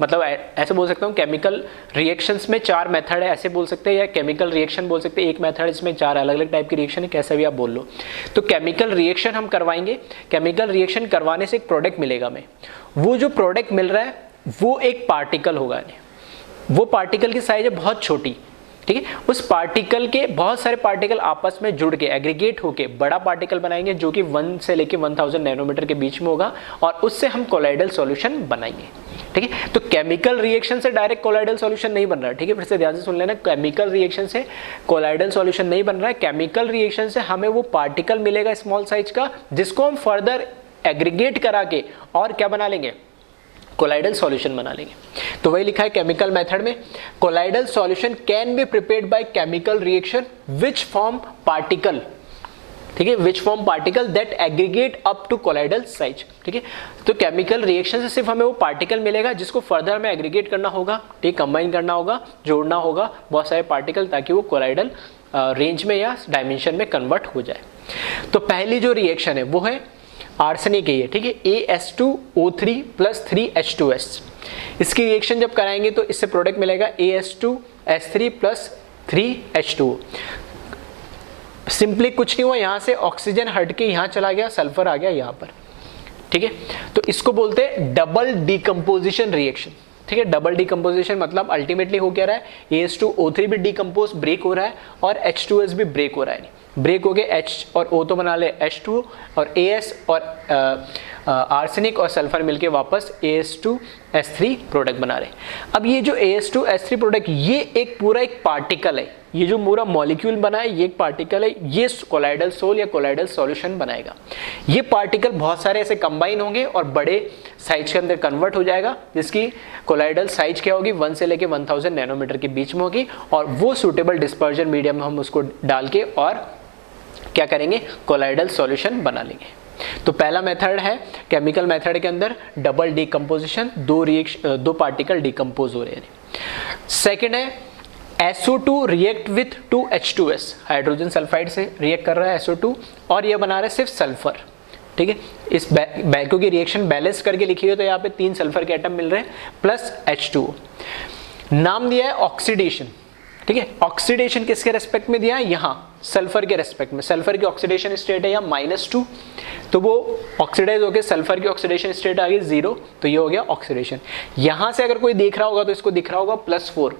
मतलब ऐसे बोल सकता हूँ केमिकल रिएक्शंस में 4 मेथड है ऐसे बोल सकते हैं, या केमिकल रिएक्शन बोल सकते हैं, एक मेथड इसमें 4 अलग अलग टाइप की रिएक्शन है, कैसा भी आप बोल लो। तो केमिकल रिएक्शन हम करवाएंगे, केमिकल रिएक्शन करवाने से एक प्रोडक्ट मिलेगा हमें, वो जो प्रोडक्ट मिल रहा है वो एक पार्टिकल होगा, वो पार्टिकल की साइज है बहुत छोटी, ठीक है। उस पार्टिकल के बहुत सारे पार्टिकल आपस में जुड़ के एग्रीगेट होके बड़ा पार्टिकल बनाएंगे जो कि 1 से लेके 1000 नैनोमीटर के बीच में होगा और उससे हम कोलाइडल सॉल्यूशन बनाएंगे, ठीक है। तो केमिकल रिएक्शन से डायरेक्ट कोलाइडल सॉल्यूशन नहीं बन रहा है, ठीक है, फिर से ध्यान से सुन लेना, केमिकल रिएक्शन से कोलाइडल सॉल्यूशन नहीं बन रहा है। केमिकल रिएक्शन से हमें वो पार्टिकल मिलेगा स्मॉल साइज का, जिसको हम फर्दर एग्रीगेट करा के और क्या बना लेंगे, कोलाइडल सॉल्यूशन बना लेंगे। तो वही लिखा है केमिकल मेथड में, colloidal solution can be prepared by chemical reaction which form particle, ठीक है, which form particle that aggregate up to colloidal size, ठीक है। तो केमिकल रिएक्शन से सिर्फ हमें वो पार्टिकल मिलेगा जिसको फर्दर हमें एग्रीगेट करना होगा, ठीक, कंबाइन करना होगा, जोड़ना होगा बहुत सारे पार्टिकल, ताकि वो कोलाइडल रेंज में या डायमेंशन में कन्वर्ट हो जाए। तो पहली जो रिएक्शन है वो है आर्सेनिक है, ठीक है, AS2O3 + 3H2S। इसकी रिएक्शन जब कराएंगे तो इससे प्रोडक्ट मिलेगा AS2S3 + 3H2O। सिंपली कुछ नहीं हुआ, यहाँ से ऑक्सीजन हट के यहाँ चला गया, सल्फर आ गया यहाँ पर, ठीक है। तो इसको बोलते हैं डबल डिकम्पोजिशन रिएक्शन, ठीक है। डबल डिकम्पोजिशन मतलब अल्टीमेटली हो क्या रहा है, AS2O3 भी डिकम्पोज ब्रेक हो रहा है और H2S भी ब्रेक हो रहा है, ब्रेक हो गए H और O तो बना ले H2 और AS और आर्सेनिक और सल्फर मिलके वापस AS2S3 प्रोडक्ट बना रहे। अब ये जो AS2S3 प्रोडक्ट, ये एक पूरा एक पार्टिकल है, ये जो पूरा मॉलिक्यूल बना है ये एक पार्टिकल है, ये कोलाइडल सोल या कोलाइडल सॉल्यूशन बनाएगा। ये पार्टिकल बहुत सारे ऐसे कंबाइन होंगे और बड़े साइज के अंदर कन्वर्ट हो जाएगा, जिसकी कोलाइडल साइज क्या होगी, 1 से लेके 1000 नैनोमीटर के बीच में होगी, और वो सूटेबल डिस्पर्जन मीडियम में हम उसको डाल के और क्या करेंगे, कोलाइडल सॉल्यूशन बना लेंगे। तो पहला मेथड है केमिकल मेथड के अंदर डबल डीकंपोजिशन, दो पार्टिकल डिकम्पोज हो रहे हैं। सेकेंड है SO2 react with 2H2S, hydrogen sulphide से रिएक्ट कर रहा है SO2 और ये बना रहा है सिर्फ सल्फर। ठीक है, इस क्योंकि रिएक्शन बैलेंस करके लिखी है तो यहाँ पे 3 सल्फर के एटम मिल रहे हैं प्लस H2O। नाम दिया है ऑक्सीडेशन। ठीक है, ऑक्सीडेशन किसके रेस्पेक्ट में दिया है? यहाँ सल्फर के रेस्पेक्ट में। सल्फर की ऑक्सीडेशन स्टेट है यहाँ -2, तो वो ऑक्सीडाइज होकर सल्फर की ऑक्सीडेशन स्टेट आ गई 0, तो ये हो गया ऑक्सीडेशन। यहाँ से अगर कोई देख रहा होगा तो इसको दिख रहा होगा +4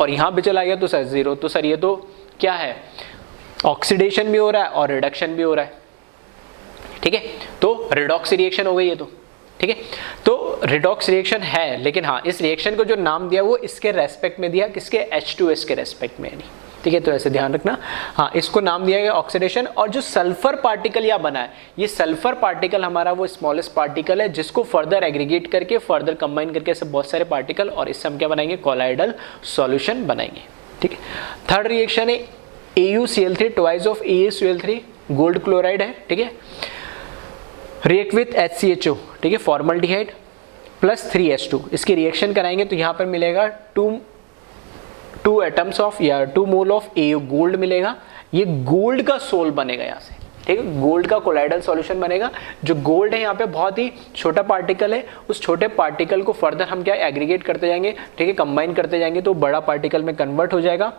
और यहाँ पे चला गया तो सर 0, तो सर ये तो क्या है, ऑक्सीडेशन भी हो रहा है और रिडक्शन भी हो रहा है। ठीक है, तो रिडॉक्स रिएक्शन हो गई है। तो ठीक है, तो रिडॉक्स रिएक्शन है, लेकिन हाँ इस रिएक्शन को जो नाम दिया वो इसके रेस्पेक्ट में दिया, किसके? H2S के रेस्पेक्ट में नहीं। ठीक है, तो ऐसे ध्यान रखना। हाँ, इसको नाम दिया गया ऑक्सीडेशन। और जो सल्फर पार्टिकल यहाँ बना है, ये सल्फर पार्टिकल हमारा वो स्मॉलेस्ट पार्टिकल है जिसको फर्दर एग्रीगेट करके फर्दर कंबाइन करके ऐसे बहुत सारे पार्टिकल, और इससे हम क्या बनाएंगे? कोलाइडल सॉल्यूशन बनाएंगे। ठीक है, थर्ड रिएक्शन है AuCl3 twice of AuCl3, gold chloride है। ठीक है, रिएक्ट विथ HCHO, ठीक है, फॉर्मल्डिहाइड प्लस 3H2, इसकी रिएक्शन कराएंगे तो यहाँ पर मिलेगा 2 एटम्स ऑफ या 2 मोल ऑफ AU, गोल्ड मिलेगा। ये गोल्ड का सोल बनेगा यहाँ से। ठीक है, गोल्ड का कोलाइडल सॉल्यूशन बनेगा। जो गोल्ड है यहाँ पे बहुत ही छोटा पार्टिकल है, उस छोटे पार्टिकल को फर्दर हम क्या एग्रीगेट करते जाएंगे, ठीक है, कंबाइन करते जाएंगे तो बड़ा पार्टिकल में कन्वर्ट हो जाएगा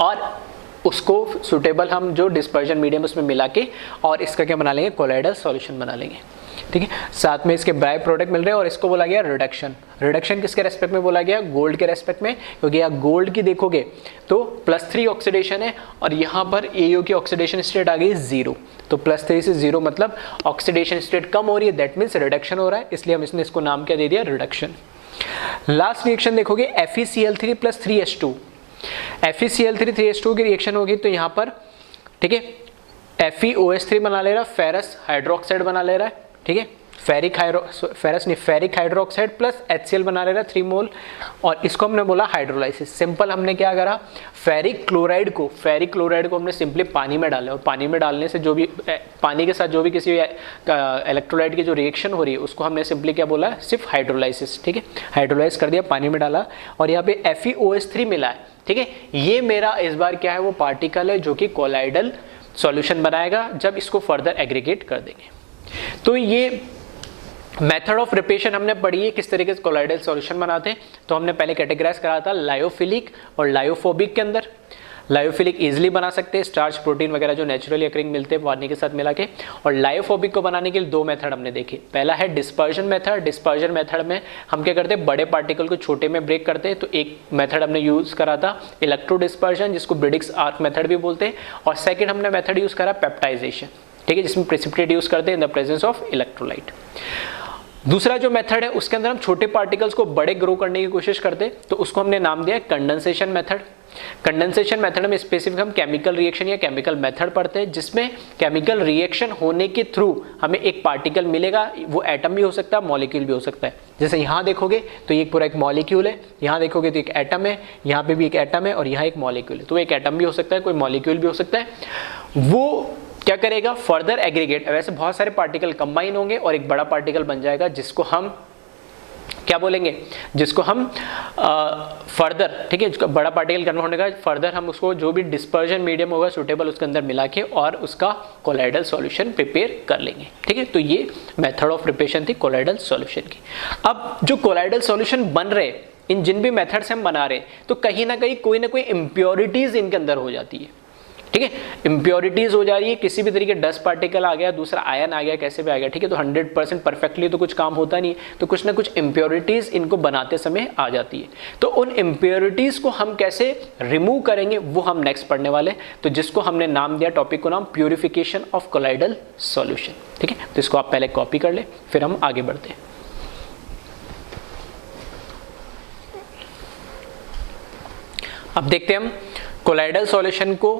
और उसको सुटेबल हम जो डिस्पर्जन मीडियम उसमें मिला के और इसका क्या बना लेंगे? कोलाइडल सॉल्यूशन बना लेंगे। ठीक है, साथ में इसके बाय प्रोडक्ट मिल रहे हैं और इसको बोला गया रिडक्शन। रिडक्शन किसके रेस्पेक्ट में बोला गया? गोल्ड के रेस्पेक्ट में, क्योंकि यहाँ गोल्ड की देखोगे तो +3 ऑक्सीडेशन है और यहाँ पर AO की ऑक्सीडेशन स्टेट आ गई 0, तो +3 से 0 मतलब ऑक्सीडेशन स्टेट कम हो रही है, दैट मीन्स रिडक्शन हो रहा है, इसलिए हम इसने इसको नाम क्या दे दिया? रिडक्शन। लास्ट रिएक्शन देखोगे FeCl3 + 3H2, FeCl3 3H2 की रिएक्शन होगी तो यहाँ पर ठीक है FeOH3 बना ले रहा, फेरस हाइड्रोक्साइड बना ले रहा है। ठीक है, फेरिक हाइड्रोक्साइड प्लस HCl बना ले रहा 3 मोल, और इसको हमने बोला हाइड्रोलाइसिस। सिंपल हमने क्या करा, फेरिक क्लोराइड को हमने सिंपली पानी में डाला, और पानी में डालने से जो भी पानी के साथ जो भी किसी इलेक्ट्रोलाइट की जो रिएक्शन हो रही है उसको हमने सिंपली क्या बोला? सिर्फ हाइड्रोलाइसिस। ठीक है, हाइड्रोलाइज कर दिया, पानी में डाला और यहाँ पे FeOH3 मिला है। ठीक है, ये मेरा इस बार क्या है, वो पार्टिकल है जो कि कोलाइडल सॉल्यूशन बनाएगा जब इसको फर्दर एग्रीगेट कर देंगे। तो ये मेथड ऑफ प्रिपरेशन हमने पढ़ी है, किस तरीके से कोलाइडल सॉल्यूशन बनाते हैं। तो हमने पहले कैटेगराइज करा था लायोफिलिक और लायोफोबिक के अंदर। लायोफिलिक इजीली बना सकते हैं, स्टार्च प्रोटीन वगैरह जो नेचुरली अकरिंग मिलते हैं पानी के साथ मिला के, और लायोफोबिक को बनाने के लिए 2 मेथड हमने देखे। पहला है डिस्पर्जन मेथड। डिस्पर्जन मेथड में हम क्या करते हैं, बड़े पार्टिकल को छोटे में ब्रेक करते हैं। तो एक मेथड हमने यूज करा था इलेक्ट्रो डिस्पर्जन, जिसको ब्रिडिक्स आर्क मेथड भी बोलते हैं, और सेकेंड हमने मेथड यूज करा पेप्टाइजेशन। ठीक है, जिसमें प्रेसिपिटेट यूज करते हैं इन द प्रेजेंस ऑफ इलेक्ट्रोलाइट। दूसरा जो मेथड है उसके अंदर हम छोटे पार्टिकल्स को बड़े ग्रो करने की कोशिश करते हैं, तो उसको हमने नाम दिया कंडेंसेशन मेथड। कंडेंसेशन मेथड में स्पेसिफिक हम केमिकल रिएक्शन या केमिकल मेथड पढ़ते हैं, जिसमें केमिकल रिएक्शन होने के थ्रू हमें एक पार्टिकल मिलेगा। वो एटम भी हो सकता है, मॉलिक्यूल भी हो सकता है। जैसे यहाँ देखोगे तो ये पूरा एक मॉलिक्यूल है, यहाँ देखोगे तो एक एटम है, यहाँ पे भी एक एटम है और यहाँ एक मॉलिक्यूल है। तो एक एटम भी हो सकता है, कोई मॉलिक्यूल भी हो सकता है। वो क्या करेगा, फर्दर एग्रीगेट, वैसे बहुत सारे पार्टिकल कंबाइन होंगे और एक बड़ा पार्टिकल बन जाएगा, जिसको हम क्या बोलेंगे, जिसको हम फर्दर, ठीक है, बड़ा पार्टिकल कन्वर्ट होने का फर्दर हम उसको जो भी डिस्पर्जन मीडियम होगा सुटेबल उसके अंदर मिला के और उसका कोलाइडल सॉल्यूशन प्रिपेयर कर लेंगे। ठीक है, तो ये मेथड ऑफ प्रिपरेशन थी कोलाइडल सॉल्यूशन की। अब जो कोलाइडल सॉल्यूशन बन रहे, इन जिन भी मेथड से हम बना रहे, तो कहीं ना कहीं कोई ना कोई इम्प्योरिटीज इनके अंदर हो जाती है। ठीक है, इम्प्योरिटीज हो जा रही है, किसी भी तरीके डस्ट पार्टिकल आ गया, दूसरा आयन आ गया, कैसे भी आ गया। ठीक है, तो 100% परफेक्टली तो कुछ काम होता नहीं, तो कुछ ना कुछ इम्प्योरिटीज इनको बनाते समय आ जाती है। तो उन इम्प्योरिटीज को हम कैसे रिमूव करेंगे वो हम नेक्स्ट पढ़ने वाले, तो जिसको हमने नाम दिया, टॉपिक को नाम प्यूरिफिकेशन ऑफ कोलाइडल सॉल्यूशन। ठीक है, तो इसको आप पहले कॉपी कर ले, फिर हम आगे बढ़ते हैं। अब देखते हैं हम कोलाइडल सॉल्यूशन को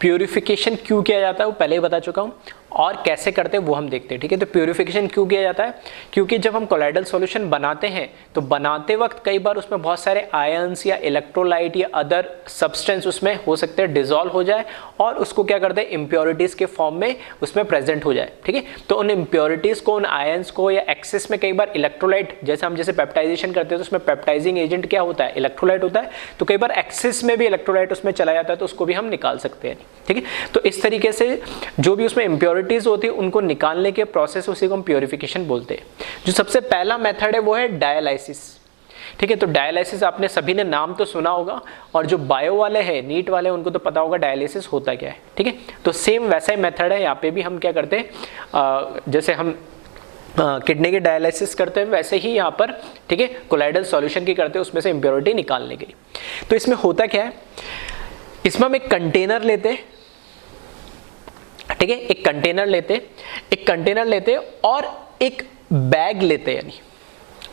प्यूरिफिकेशन क्यों किया जाता है, वो पहले ही बता चुका हूं, और कैसे करते हैं वो हम देखते हैं, ठीक है। तो प्यूरिफिकेशन क्यों किया जाता है, क्योंकि जब हम कोलाइडल सॉल्यूशन बनाते हैं तो बनाते वक्त कई बार उसमें बहुत सारे आयंस या इलेक्ट्रोलाइट या अदर सब्सटेंस उसमें हो सकते हैं डिसॉल्व हो जाए और उसको क्या करते हैं इम्प्योरिटीज के फॉर्म में उसमें प्रेजेंट हो जाए, ठीक है। तो उन इम्प्योरिटीज को, उन आयंस को या एक्सेस में कई बार इलेक्ट्रोलाइट, जैसे हम जैसे पेप्टाइजेशन करते हैं तो उसमें पेप्टाइजिंग एजेंट क्या होता है, इलेक्ट्रोलाइट होता है, तो कई बार एक्सेस में भी इलेक्ट्रोलाइट उसमें चला जाता है तो उसको भी हम निकाल सकते हैं, ठीक है। तो इस तरीके से जो भी उसमें इम्प्योरिटीज होती है उनको निकालने के प्रोसेस, उसी को हम प्योरिफिकेशन बोलते हैं। जो सबसे पहला मेथड है वो है डायलाइसिस, ठीक है। तो डायलाइसिस आपने सभी ने नाम तो सुना होगा, और जो बायो वाले हैं, नीट वाले, उनको तो पता होगा डायलिसिस होता क्या है, ठीक है। तो सेम वैसा ही मेथड है यहाँ पे भी, हम क्या करते हैं जैसे हम किडनी के डायलिसिस करते हैं वैसे ही यहाँ पर, ठीक है, कोलाइडल सॉल्यूशन की करते हैं उसमें से इम्प्योरिटी निकालने के लिए। तो इसमें होता क्या है, इसमें हम एक कंटेनर लेते हैं, ठीक है, एक कंटेनर लेते और एक बैग लेते, यानी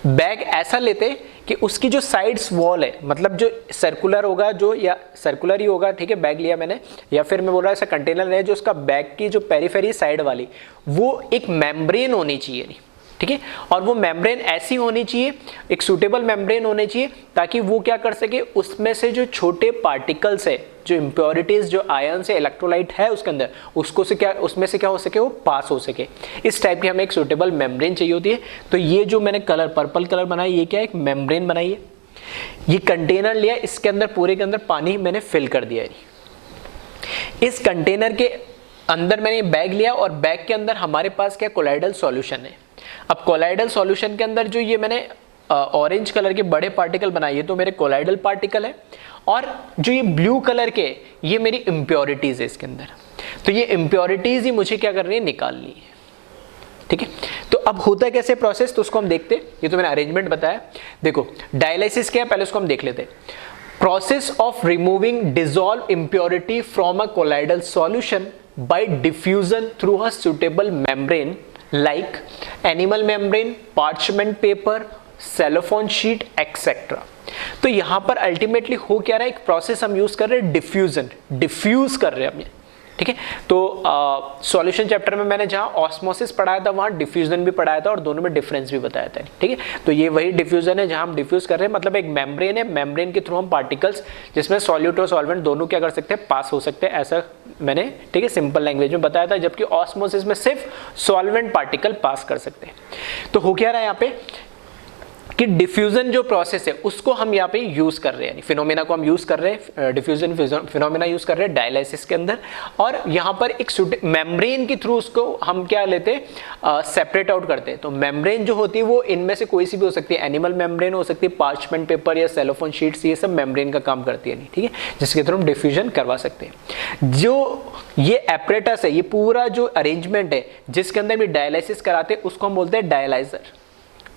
बैग ऐसा लेते कि उसकी जो साइड्स वॉल है, मतलब जो सर्कुलर होगा, जो या सर्कुलर ही होगा, ठीक है, बैग लिया मैंने, या फिर मैं बोल रहा हूं ऐसा कंटेनर है जो उसका बैग की जो पेरीफेरी साइड वाली वो एक मेम्ब्रेन होनी चाहिए, ठीक है। और वो मेम्ब्रेन ऐसी होनी चाहिए, एक सूटेबल मेम्ब्रेन होनी चाहिए ताकि वो क्या कर सके, उसमें से जो छोटे पार्टिकल्स है, जो इम्प्योरिटीज, जो आयन से इलेक्ट्रोलाइट है उसके अंदर, उसको से क्या, उसमें से क्या हो सके, वो पास हो सके। इस टाइप की हमें एक सूटेबल मेम्ब्रेन चाहिए होती है। तो ये जो मैंने कलर पर्पल कलर बनाई, ये क्या है, एक मेम्ब्रेन बनाई है। ये कंटेनर लिया, इसके अंदर पूरे के अंदर पानी मैंने फिल कर दिया है। इस कंटेनर के अंदर मैंने बैग लिया और बैग के अंदर हमारे पास क्या कोलाइडल सॉल्यूशन है। अब कोलाइडल सॉल्यूशन के अंदर जो ये मैंने ऑरेंज कलर के बड़े पार्टिकल बनाए, ये तो मेरे कोलाइडल पार्टिकल है, और जो ये ब्लू कलर के, ये मेरी इम्प्योरिटीज है इसके अंदर। तो ये इम्प्योरिटीज ही मुझे क्या करनी है, निकालनी है, ठीक है। तो अब होता है कैसे प्रोसेस, तो उसको हम देखते हैं। ये तो मैंने अरेंजमेंट बताया। देखो डायलिसिस क्या है, पहले उसको हम देख लेते हैं। Process of removing dissolve impurity from a colloidal solution bye diffusion through a suitable membrane like animal membrane, parchment paper, cellophane sheet, etc. तो यहां पर अल्टीमेटली हो क्या रहा है, एक प्रोसेस हम यूज कर रहे हैं डिफ्यूजन, डिफ्यूज कर रहे हैं हम, ठीक है। तो सॉल्यूशन चैप्टर में मैंने जहां ऑस्मोसिस पढ़ाया था वहां डिफ्यूजन भी पढ़ाया था और दोनों में डिफरेंस भी बताया था, ठीक है। तो ये वही डिफ्यूजन है जहां हम डिफ्यूज कर रहे हैं, मतलब एक मेम्ब्रेन है, मेम्ब्रेन के थ्रू हम पार्टिकल्स जिसमें सॉल्यूट और सॉल्वेंट दोनों क्या कर सकते हैं, पास हो सकते हैं, ऐसा मैंने, ठीक है, सिंपल लैंग्वेज में बताया था। जबकि ऑस्मोसिस में सिर्फ सॉल्वेंट पार्टिकल पास कर सकते हैं। तो हो क्या रहा है यहाँ पे कि डिफ्यूजन जो प्रोसेस है उसको हम यहाँ पे यूज कर रहे हैं, यानी फिनोमेना को हम यूज कर रहे हैं, डिफ्यूजन फिनोमेना यूज कर रहे हैं डायलिसिस के अंदर। और यहाँ पर एक मेम्ब्रेन के थ्रू उसको हम क्या लेते हैं, सेपरेट आउट करते हैं। तो मेम्ब्रेन जो होती है वो इनमें से कोई सी भी हो सकती है, एनिमल मेम्ब्रेन हो सकती है, पार्चमेंट पेपर या सेलोफोन शीट्स, ये सब मेम्ब्रेन का काम करती है, ठीक है, जिसके थ्रू हम डिफ्यूजन करवा सकते हैं। जो ये एपरेटस है, ये पूरा जो अरेंजमेंट है जिसके अंदर भी डायलिसिस कराते हैं उसको हम बोलते हैं डायलाइजर,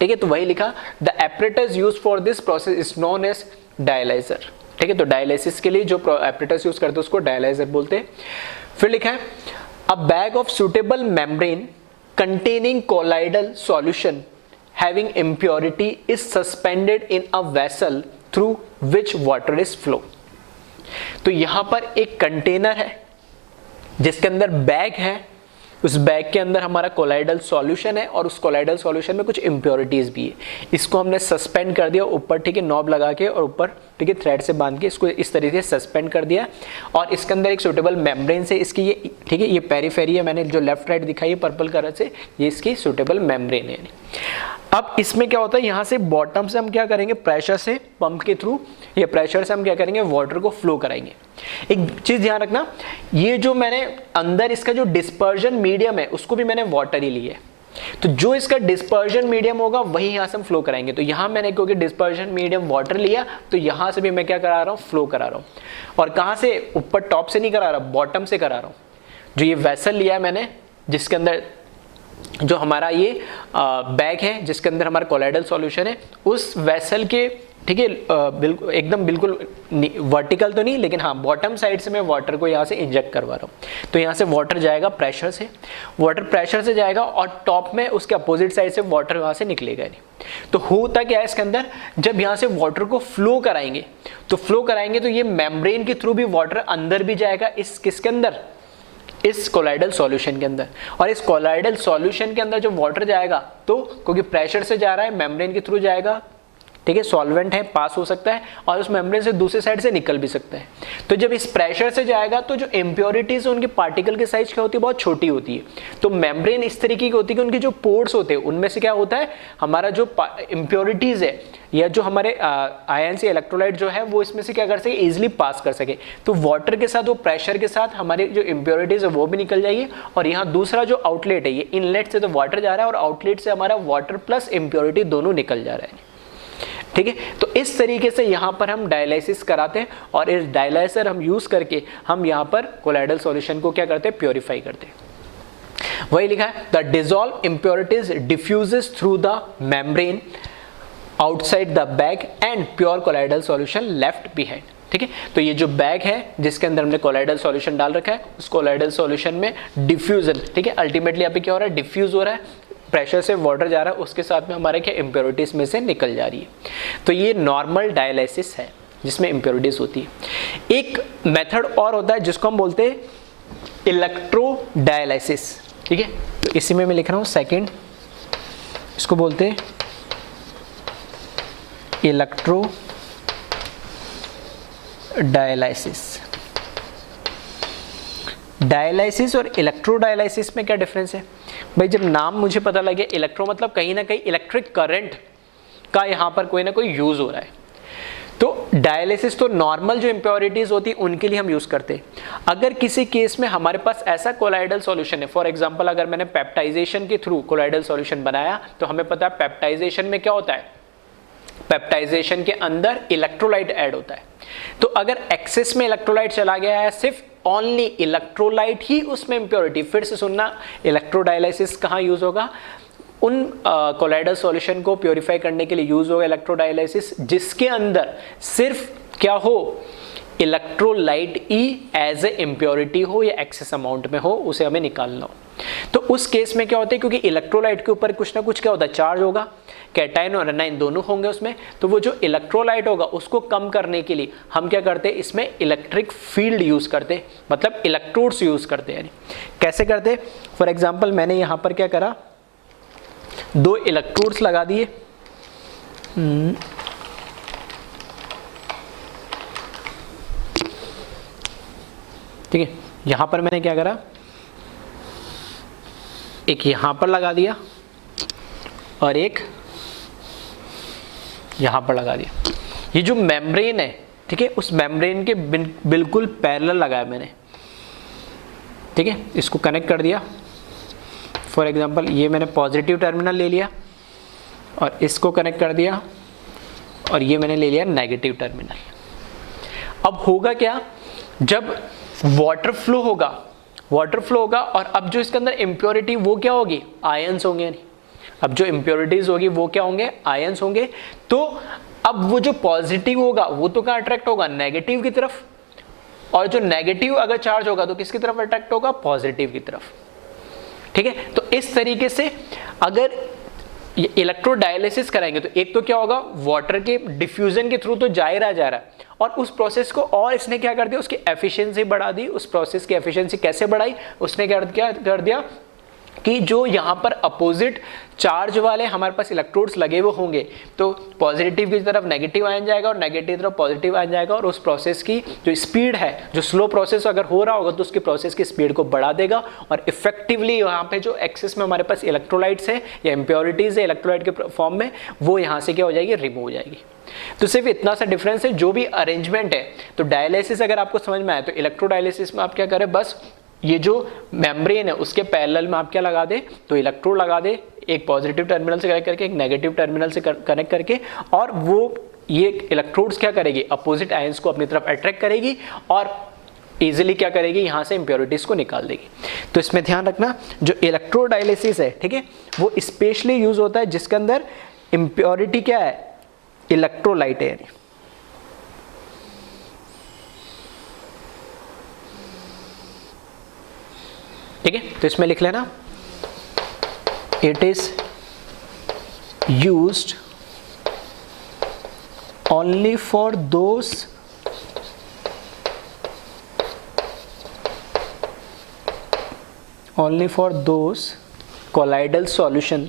ठीक है। तो वही लिखा, the apparatus used for this process is known as dialyser, ठीक है। तो डायलिसिस के लिए जो एपरेटस यूज करते हैं उसको डायलाइजर बोलते हैं। फिर लिखा है, अ bag of suitable membrane containing colloidal solution having impurity is suspended in a vessel through which water is flow. तो यहां पर एक कंटेनर है जिसके अंदर बैग है, उस बैग के अंदर हमारा कोलाइडल सॉल्यूशन है और उस कोलाइडल सॉल्यूशन में कुछ इम्प्योरिटीज भी है। इसको हमने सस्पेंड कर दिया ऊपर, ठीक है, नॉब लगा के और ऊपर, ठीक है, थ्रेड से बांध के इसको इस तरीके से सस्पेंड कर दिया। और इसके अंदर एक सूटेबल मेम्ब्रेन से इसकी ये, ठीक है, ये पेरीफेरी है, मैंने जो लेफ्ट राइट दिखाई है पर्पल कलर से, ये इसकी सूटेबल मेम्ब्रेन है। अब इसमें क्या होता है, यहाँ से बॉटम से हम क्या करेंगे, प्रेशर से, पंप के थ्रू ये प्रेशर से हम क्या करेंगे, वाटर को फ्लो कराएंगे। एक चीज ध्यान रखना, ये जो मैंने अंदर इसका जो डिस्पर्जन मीडियम है उसको भी मैंने वाटर ही लिया है। तो जो इसका डिस्पर्जन मीडियम होगा वही यहाँ से हम फ्लो कराएंगे। तो यहाँ मैंने क्योंकि डिस्पर्जन मीडियम वाटर लिया तो यहाँ से भी मैं क्या करा रहा हूँ, फ्लो करा रहा हूँ। और कहाँ से, ऊपर टॉप से नहीं करा रहा, बॉटम से करा रहा हूँ। जो ये वेसल लिया है मैंने, जिसके अंदर जो हमारा ये बैग है जिसके अंदर हमारा कोलाइडल सॉल्यूशन है, उस वेसल के, ठीक है, बिल्कुल एकदम बिल्कुल वर्टिकल तो नहीं, लेकिन हाँ बॉटम साइड से मैं वाटर को यहाँ से इंजेक्ट करवा रहा हूँ। तो यहाँ से वाटर जाएगा प्रेशर से, वाटर प्रेशर से जाएगा और टॉप में उसके अपोजिट साइड से वाटर वहाँ से निकलेगा नहीं। तो होता क्या है इसके अंदर, जब यहाँ से वाटर को फ्लो कराएंगे तो ये मेम्ब्रेन के थ्रू भी वाटर अंदर भी जाएगा, इस किसके अंदर, इस कोलाइडल सॉल्यूशन के अंदर, और इस कोलाइडल सॉल्यूशन के अंदर जो वाटर जाएगा तो क्योंकि प्रेशर से जा रहा है मेम्ब्रेन के थ्रू जाएगा, ठीक है, सॉल्वेंट है, पास हो सकता है और उस मेम्ब्रेन से दूसरी साइड से निकल भी सकता है। तो जब इस प्रेशर से जाएगा तो जो इम्प्योरिटीज उनके पार्टिकल की साइज क्या होती है, बहुत छोटी होती है। तो मेम्ब्रेन इस तरीके की होती है कि उनके जो पोर्स होते हैं उनमें से क्या होता है, हमारा जो इम्प्योरिटीज है या जो हमारे आयन या इलेक्ट्रोलाइट जो है वो इसमें से क्या कर सके, इजिली पास कर सके। तो वाटर के साथ वो प्रेशर के साथ हमारी जो इम्प्योरिटीज है वो भी निकल जाएगी, और यहाँ दूसरा जो आउटलेट है, ये इनलेट से तो वाटर जा रहा है और आउटलेट से हमारा वाटर प्लस इम्प्योरिटी दोनों निकल जा रहा है, ठीक है। तो इस तरीके से यहाँ पर हम डायलिसिस कराते हैं और इस डायलाइजर हम यूज करके हम यहाँ पर कोलाइडल सॉल्यूशन को क्या करते हैं, प्योरीफाई करते हैं। वही लिखा है, the dissolve impurities diffuses through the membrane outside the bag and pure colloidal solution left behind, ठीक है। तो ये जो बैग है जिसके अंदर हमने कोलाइडल सॉल्यूशन डाल रखा है, उस कोलाइडल सॉल्यूशन में डिफ्यूजन, ठीक है, अल्टीमेटली यहाँ पे क्या हो रहा है, डिफ्यूज हो रहा है, प्रेशर से वाटर जा रहा है, उसके साथ में हमारे क्या इम्प्योरिटीज में से निकल जा रही है। तो ये नॉर्मल डायलिसिस है जिसमें इम्प्योरिटीज होती है। एक मेथड और होता है जिसको हम बोलते हैं इलेक्ट्रो डायलिसिस, ठीक है। तो इसी में मैं लिख रहा हूँ सेकंड, इसको बोलते हैं इलेक्ट्रो डायलिसिस। डायलिसिस और इलेक्ट्रो डायलिसिस में क्या डिफरेंस है भाई, जब नाम मुझे पता लगे, इलेक्ट्रो मतलब कहीं ना कहीं इलेक्ट्रिक करंट का यहाँ पर कोई ना कोई यूज हो रहा है। तो डायलिसिस तो नॉर्मल जो इम्प्योरिटीज होती है उनके लिए हम यूज करते हैं। अगर किसी केस में हमारे पास ऐसा कोलाइडल सॉल्यूशन है, फॉर एग्जांपल अगर मैंने पेप्टाइजेशन के थ्रू कोलाइडल सॉल्यूशन बनाया, तो हमें पता है पेप्टाइजेशन में क्या होता है, पेप्टाइजेशन के अंदर इलेक्ट्रोलाइट ऐड होता है। तो अगर एक्सेस में इलेक्ट्रोलाइट चला गया है, सिर्फ ओनली इलेक्ट्रोलाइट ही उसमें इंप्योरिटी, फिर से सुनना, इलेक्ट्रोडायलिसिस कहाँ यूज होगा, उन कोलाइडल सॉल्यूशन को प्योरीफाई करने के लिए यूज होगा इलेक्ट्रोडायलिसिस जिसके अंदर सिर्फ क्या हो, इलेक्ट्रोलाइट ही एज ए इम्प्योरिटी हो या एक्सेस अमाउंट में हो, उसे हमें निकालना हो। तो उस केस में क्या होता है, क्योंकि इलेक्ट्रोलाइट के ऊपर कुछ ना कुछ क्या होता है, चार्ज होगा, कैटायन और एनायन दोनों होंगे उसमें। तो वो जो इलेक्ट्रोलाइट होगा उसको कम करने के लिए हम क्या करते हैं, इसमें इलेक्ट्रिक फील्ड यूज करते हैं, मतलब इलेक्ट्रोड्स यूज करते हैं। कैसे करते, फॉर एग्जाम्पल मैंने यहां पर क्या करा, 2 इलेक्ट्रोड्स लगा दिए, ठीक है। यहां पर मैंने क्या करा, एक यहां पर लगा दिया और एक यहां पर लगा दिया। ये जो मेम्ब्रेन है, ठीक है, उस मेम्ब्रेन के बिल्कुल पैरेलल लगाया मैंने, ठीक है। इसको कनेक्ट कर दिया, फॉर एग्जांपल ये मैंने पॉजिटिव टर्मिनल ले लिया और इसको कनेक्ट कर दिया और ये मैंने ले लिया नेगेटिव टर्मिनल। अब होगा क्या, जब वाटर फ्लो होगा और अब जो इसके अंदर इम्प्योरिटी वो क्या होगी, आयंस होंगे। अब जो इम्प्योरिटीज होगी वो क्या होंगे, आयंस होंगे। तो अब वो जो पॉजिटिव होगा वो तो कहाँ अट्रैक्ट होगा, नेगेटिव की तरफ, और जो नेगेटिव अगर चार्ज होगा तो किसकी तरफ अट्रैक्ट होगा, पॉजिटिव की तरफ, ठीक है। तो इस तरीके से अगर इलेक्ट्रोडायलिसिस कराएंगे तो एक तो क्या होगा, वाटर के डिफ्यूजन के थ्रू तो जा रहा है, और उस प्रोसेस को और इसने क्या कर दिया, उसकी एफिशिएंसी बढ़ा दी। उस प्रोसेस की एफिशिएंसी कैसे बढ़ाई, उसने क्या कर दिया कि जो यहाँ पर अपोजिट चार्ज वाले हमारे पास इलेक्ट्रोड्स लगे हुए होंगे, तो पॉजिटिव की तरफ नेगेटिव आयन जाएगा और नेगेटिव तरफ पॉजिटिव आयन जाएगा, और उस प्रोसेस की जो स्पीड है, जो स्लो प्रोसेस अगर हो रहा होगा तो उसकी प्रोसेस की स्पीड को बढ़ा देगा, और इफेक्टिवली यहाँ पे जो एक्सेस में हमारे पास इलेक्ट्रोलाइट्स है या इम्प्योरिटीज है इलेक्ट्रोलाइट के फॉर्म में, वो यहाँ से क्या हो जाएगी, रिमूव हो जाएगी। तो सिर्फ इतना सा डिफरेंस है, जो भी अरेंजमेंट है। तो डायलिसिस अगर आपको समझ में आए तो इलेक्ट्रोडायलिसिस में आप क्या करें, बस ये जो मेम्ब्रेन है उसके पैरेलल में आप क्या लगा दे, तो इलेक्ट्रोड लगा दे, एक पॉजिटिव टर्मिनल से कनेक्ट करके, एक नेगेटिव टर्मिनल से कनेक्ट करके, और वो ये इलेक्ट्रोड्स क्या करेगी, अपोजिट आयंस को अपनी तरफ अट्रैक्ट करेगी और इजीली क्या करेगी, यहाँ से इंप्योरिटीज को निकाल देगी। तो इसमें ध्यान रखना, जो इलेक्ट्रोडायलिसिस है, ठीक है, वो स्पेशली यूज होता है जिसके अंदर इंप्योरिटी क्या है, इलेक्ट्रोलाइट है। ठीक है, तो इसमें लिख लेना, it is used only for those only for those colloidal solution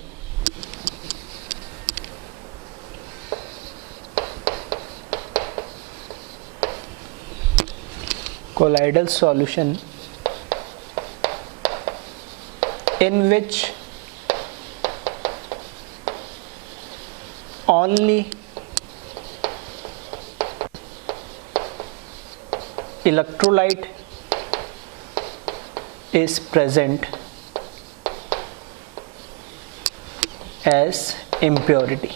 in which only electrolyte is present as impurity.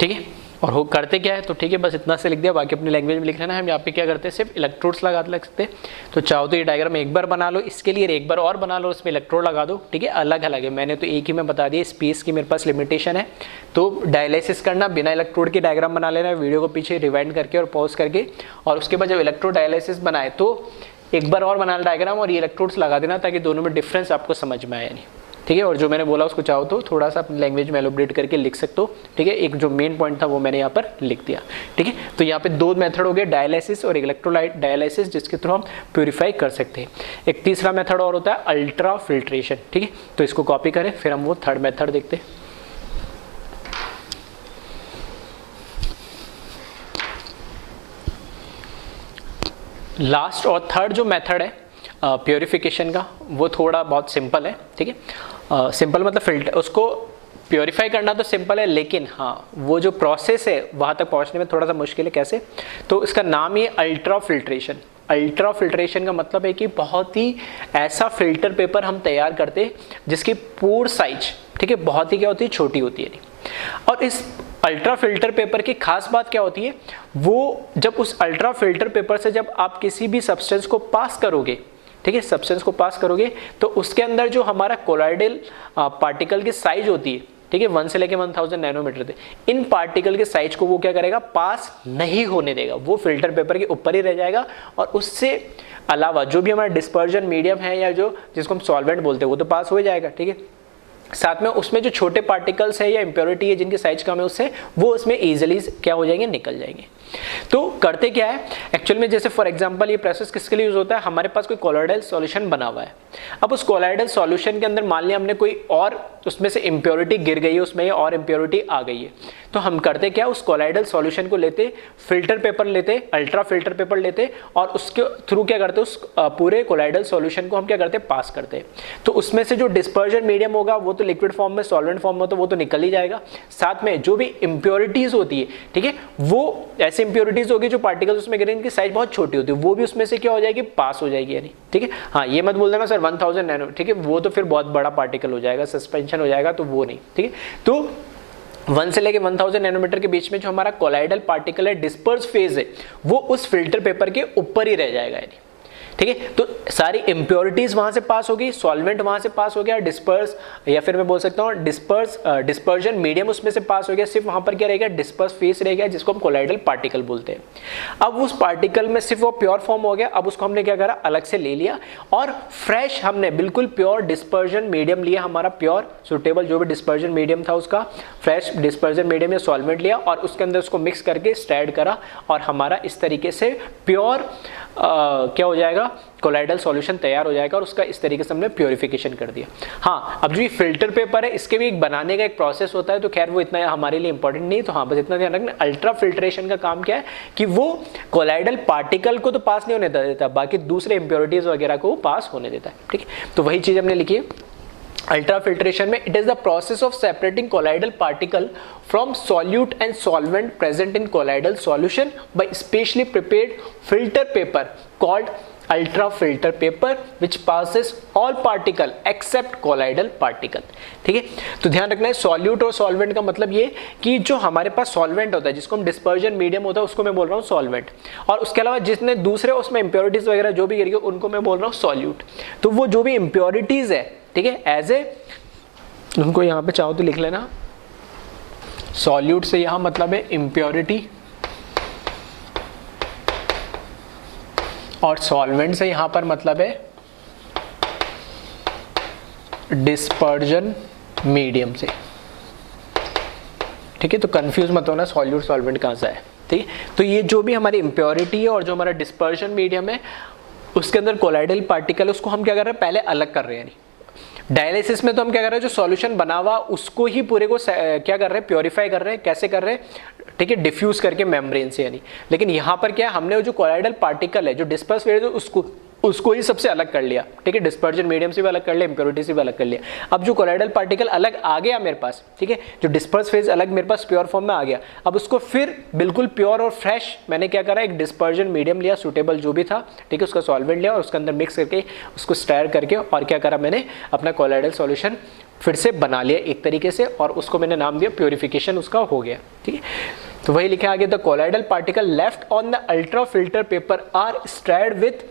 ठीक है, और वो करते क्या है, तो ठीक है बस इतना से लिख दिया, बाकी अपनी लैंग्वेज में लिख लेना है। हम यहाँ पे क्या करते हैं, सिर्फ इलेक्ट्रोड्स लगा सकते हैं। तो चाहो तो ये डायग्राम एक बार बना लो, इसके लिए एक बार और बना लो, इसमें इलेक्ट्रोड लगा दो। ठीक है, अलग अलग है, मैंने तो एक ही में बता दिया, स्पेस की मेरे पास लिमिटेशन है। तो डायलिसिस करना बिना इलेक्ट्रोड की डायग्राम बना लेना है, वीडियो को पीछे रिवाइंड करके और पॉज करके, और उसके बाद जब इलेक्ट्रोड डायलिसिस बनाए तो एक बार और बनाना डायग्राम और ये इलेक्ट्रोड्स लगा देना, ताकि दोनों में डिफरेंस आपको समझ में आए नहीं। ठीक है, और जो मैंने बोला उसको चाहो तो थोड़ा सा अपनी लैंग्वेज में एलोबरेट करके लिख सकते हो। ठीक है, एक जो मेन पॉइंट था वो मैंने यहाँ पर लिख दिया। ठीक है, तो यहाँ पे दो मेथड हो गए, डायलिसिस और इलेक्ट्रोलाइट डायलिसिस, जिसके थ्रू हम प्यूरिफाई कर सकते हैं। एक तीसरा मेथड और होता है अल्ट्रा फिल्ट्रेशन। ठीक है, तो इसको कॉपी करें, फिर हम वो थर्ड मेथड देखते हैं। लास्ट और थर्ड जो मेथड है प्योरिफिकेशन का, वो थोड़ा बहुत सिंपल है। ठीक है, सिंपल मतलब फिल्टर, उसको प्योरीफाई करना तो सिंपल है, लेकिन हाँ वो जो प्रोसेस है वहाँ तक पहुँचने में थोड़ा सा मुश्किल है। कैसे, तो इसका नाम ही अल्ट्रा फिल्ट्रेशन। अल्ट्रा फिल्ट्रेशन का मतलब है कि बहुत ही ऐसा फिल्टर पेपर हम तैयार करते हैं जिसकी पोर साइज, ठीक है, बहुत ही क्या होती है, छोटी होती है। और इस अल्ट्रा फिल्टर पेपर की खास बात क्या होती है, वो जब उस अल्ट्रा फिल्टर पेपर से जब आप किसी भी सब्सटेंस को पास करोगे, ठीक है, सब्सटेंस को पास करोगे, तो उसके अंदर जो हमारा कोलॉइडल पार्टिकल की साइज होती है, ठीक है, 1 से लेके 1000 नैनोमीटर थे, इन पार्टिकल के साइज को वो क्या करेगा, पास नहीं होने देगा, वो फिल्टर पेपर के ऊपर ही रह जाएगा। और उससे अलावा जो भी हमारा डिस्पर्जन मीडियम है या जो जिसको हम सॉल्वेंट बोलते हैं वो तो पास हो जाएगा। ठीक है, साथ में उसमें जो छोटे पार्टिकल्स है या इम्प्योरिटी है जिनकी साइज कम है उससे वो उसमें इजीली क्या हो जाएंगे, निकल जाएंगे। तो करते क्या है एक्चुअल में, जैसे फॉर एग्जांपल ये प्रोसेस किसके लिए यूज होता है, हमारे पास कोई कोलॉइडल सॉल्यूशन बना हुआ है। अब उस कोलॉइडल सॉल्यूशन के अंदर मान लिया हमने कोई और उसमें से इम्प्योरिटी गिर गई है, उसमें ये और इम्प्योरिटी आ गई है, तो हम करते क्या, उस कोलॉइडल सॉल्यूशन को लेते, फिल्टर पेपर लेते, अल्ट्रा फिल्टर पेपर लेते, और उसके थ्रू क्या करते, उस पूरे कोलॉइडल सॉल्यूशन को हम क्या करते, पास करते। तो उसमें से जो डिस्पर्जन मीडियम होगा वो तो लिक्विड फॉर्म में, सॉल्वेंट फॉर्म में, तो वो तो निकल ही जाएगा। साथ में जो भी इम्प्योरिटीज होती है, ठीक है, वो ऐसे इम्प्योरिटीज होगी जो पार्टिकल्स उसमें गिरे, इनकी साइज बहुत छोटी होती है, वो भी उसमें से क्या हो जाएगी, पास हो जाएगी। यानी ठीक है, हाँ ये मत बोल देना सर 1000 नैनो, ठीक है, वो तो फिर बहुत बड़ा पार्टिकल हो जाएगा, सस्पेंशन हो जाएगा, तो वो नहीं। ठीक है, तो 1 से लेके 1000 नैनोमीटर के बीच में जो हमारा कोलॉइडल पार्टिकल है, डिस्पर्स फेज है, वो उस फिल्टर पेपर के ऊपर ही रह जाएगा। यानी ठीक है, तो सारी इम्प्योरिटीज वहां से पास होगी, सॉल्वेंट वहां से पास हो गया, डिस्पर्स, या फिर मैं बोल सकता हूँ डिस्पर्जन मीडियम उसमें से पास हो गया, सिर्फ वहां पर क्या रहेगा, डिस्पर्स फेस रह गया, जिसको हम कोलॉइडल पार्टिकल बोलते हैं। अब उस पार्टिकल में सिर्फ वो प्योर फॉर्म हो गया, अब उसको हमने क्या करा, अलग से ले लिया, और फ्रेश हमने बिल्कुल प्योर डिस्पर्जन मीडियम लिया, हमारा प्योर सुटेबल जो भी डिस्पर्जन मीडियम था उसका फ्रेश डिस्पर्जन मीडियम या सॉल्वेंट लिया, और उसके अंदर उसको मिक्स करके स्टैड करा, और हमारा इस तरीके से प्योर क्या हो जाएगा, कोलॉइडल सॉल्यूशन तैयार हो जाएगा, और उसका इस तरीके से हमने प्योरिफिकेशन कर दिया। हाँ, अब जो ये फिल्टर पेपर है इसके भी एक बनाने का एक प्रोसेस होता है, तो खैर वो इतना हमारे लिए इंपॉर्टेंट नहीं, तो हाँ बस इतना ध्यान रखना, अल्ट्रा फिल्ट्रेशन का काम क्या है कि वो कोलॉइडल पार्टिकल को तो पास नहीं होने देता, बाकी दूसरे इंप्योरिटीज वगैरह को पास होने देता है। ठीक है, तो वही चीज हमने लिखी है अल्ट्रा फिल्ट्रेशन में, it is the process of separating colloidal particle from solute and solvent present in colloidal solution by specially prepared filter paper called ultra filter paper which passes all particle except colloidal particle। ठीक है, तो ध्यान रखना है solute और solvent का मतलब ये कि जो हमारे पास solvent होता है जिसको हम dispersion medium होता है उसको मैं बोल रहा हूँ solvent, और उसके अलावा जितने दूसरे उसमें impurities वगैरह जो भी गिर गए उनको मैं बोल रहा हूँ solute। तो वो जो भी impurities है, ठीक है, एज ए उनको यहाँ पे चाहो तो लिख लेना, सॉल्यूट से यहां मतलब है इम्प्योरिटी, और सॉल्वेंट से यहां पर मतलब है डिस्पर्जन मीडियम से। ठीक है, तो कंफ्यूज मत होना सॉल्यूट सॉल्वेंट कहां से है। ठीक है। तो ये जो भी हमारी इम्प्योरिटी है और जो हमारा डिस्पर्जन मीडियम है उसके अंदर कोलाइडल पार्टिकल, उसको हम क्या कर रहे हैं, पहले अलग कर रहे हैं। डायलिसिस में तो हम क्या कर रहे हैं, जो सॉल्यूशन बना हुआ उसको ही पूरे को क्या कर रहे हैं, प्योरीफाई कर रहे हैं। कैसे कर रहे हैं, ठीक है, डिफ्यूज करके मेम्ब्रेन से यानी। लेकिन यहाँ पर क्या है, हमने जो कोलाइडल पार्टिकल है, जो डिस्पर्स फेज है, उसको ही सबसे अलग कर लिया, ठीक है, डिस्पर्जन मीडियम से भी अलग कर लिया, इम्प्योरिटी से भी अलग कर लिया। अब जो कोलाइडल पार्टिकल अलग आ गया मेरे पास, ठीक है, जो डिस्पर्स फेज अलग मेरे पास प्योर फॉर्म में आ गया, अब उसको फिर बिल्कुल प्योर और फ्रेश मैंने क्या करा, एक डिस्पर्जन मीडियम लिया, सूटेबल जो भी था, ठीक है, उसका सॉल्वेंट लिया और उसके अंदर मिक्स करके उसको स्टायर करके और क्या करा, मैंने अपना कोलाइडल सॉल्यूशन फिर से बना लिया एक तरीके से, और उसको मैंने नाम दिया प्योरिफिकेशन, उसका हो गया। ठीक है, तो वही लिखा आगे, the colloidal particle left on the ultra filter paper are stirred with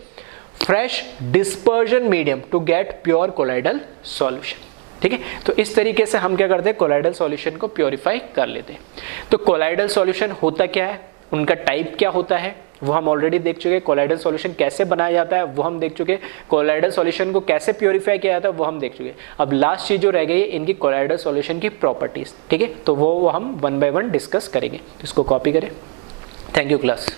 fresh dispersion medium to get pure colloidal solution. ठीक है, तो इस तरीके से हम क्या करते हैं, कोलाइडल सॉल्यूशन को प्योरीफाई कर लेते हैं। तो कोलाइडल सॉल्यूशन होता क्या है, उनका टाइप क्या होता है, वो हम ऑलरेडी देख चुके। कोलाइडल सॉल्यूशन कैसे बनाया जाता है वो हम देख चुके। कोलाइडल सॉल्यूशन को कैसे प्योरीफाई किया जाता है वो हम देख चुके। अब लास्ट चीज जो रह गई है, इनकी कोलाइडल सॉल्यूशन की प्रॉपर्टीज। ठीक है, तो वो हम वन बाय वन डिस्कस करेंगे। इसको कॉपी करें। Thank you class.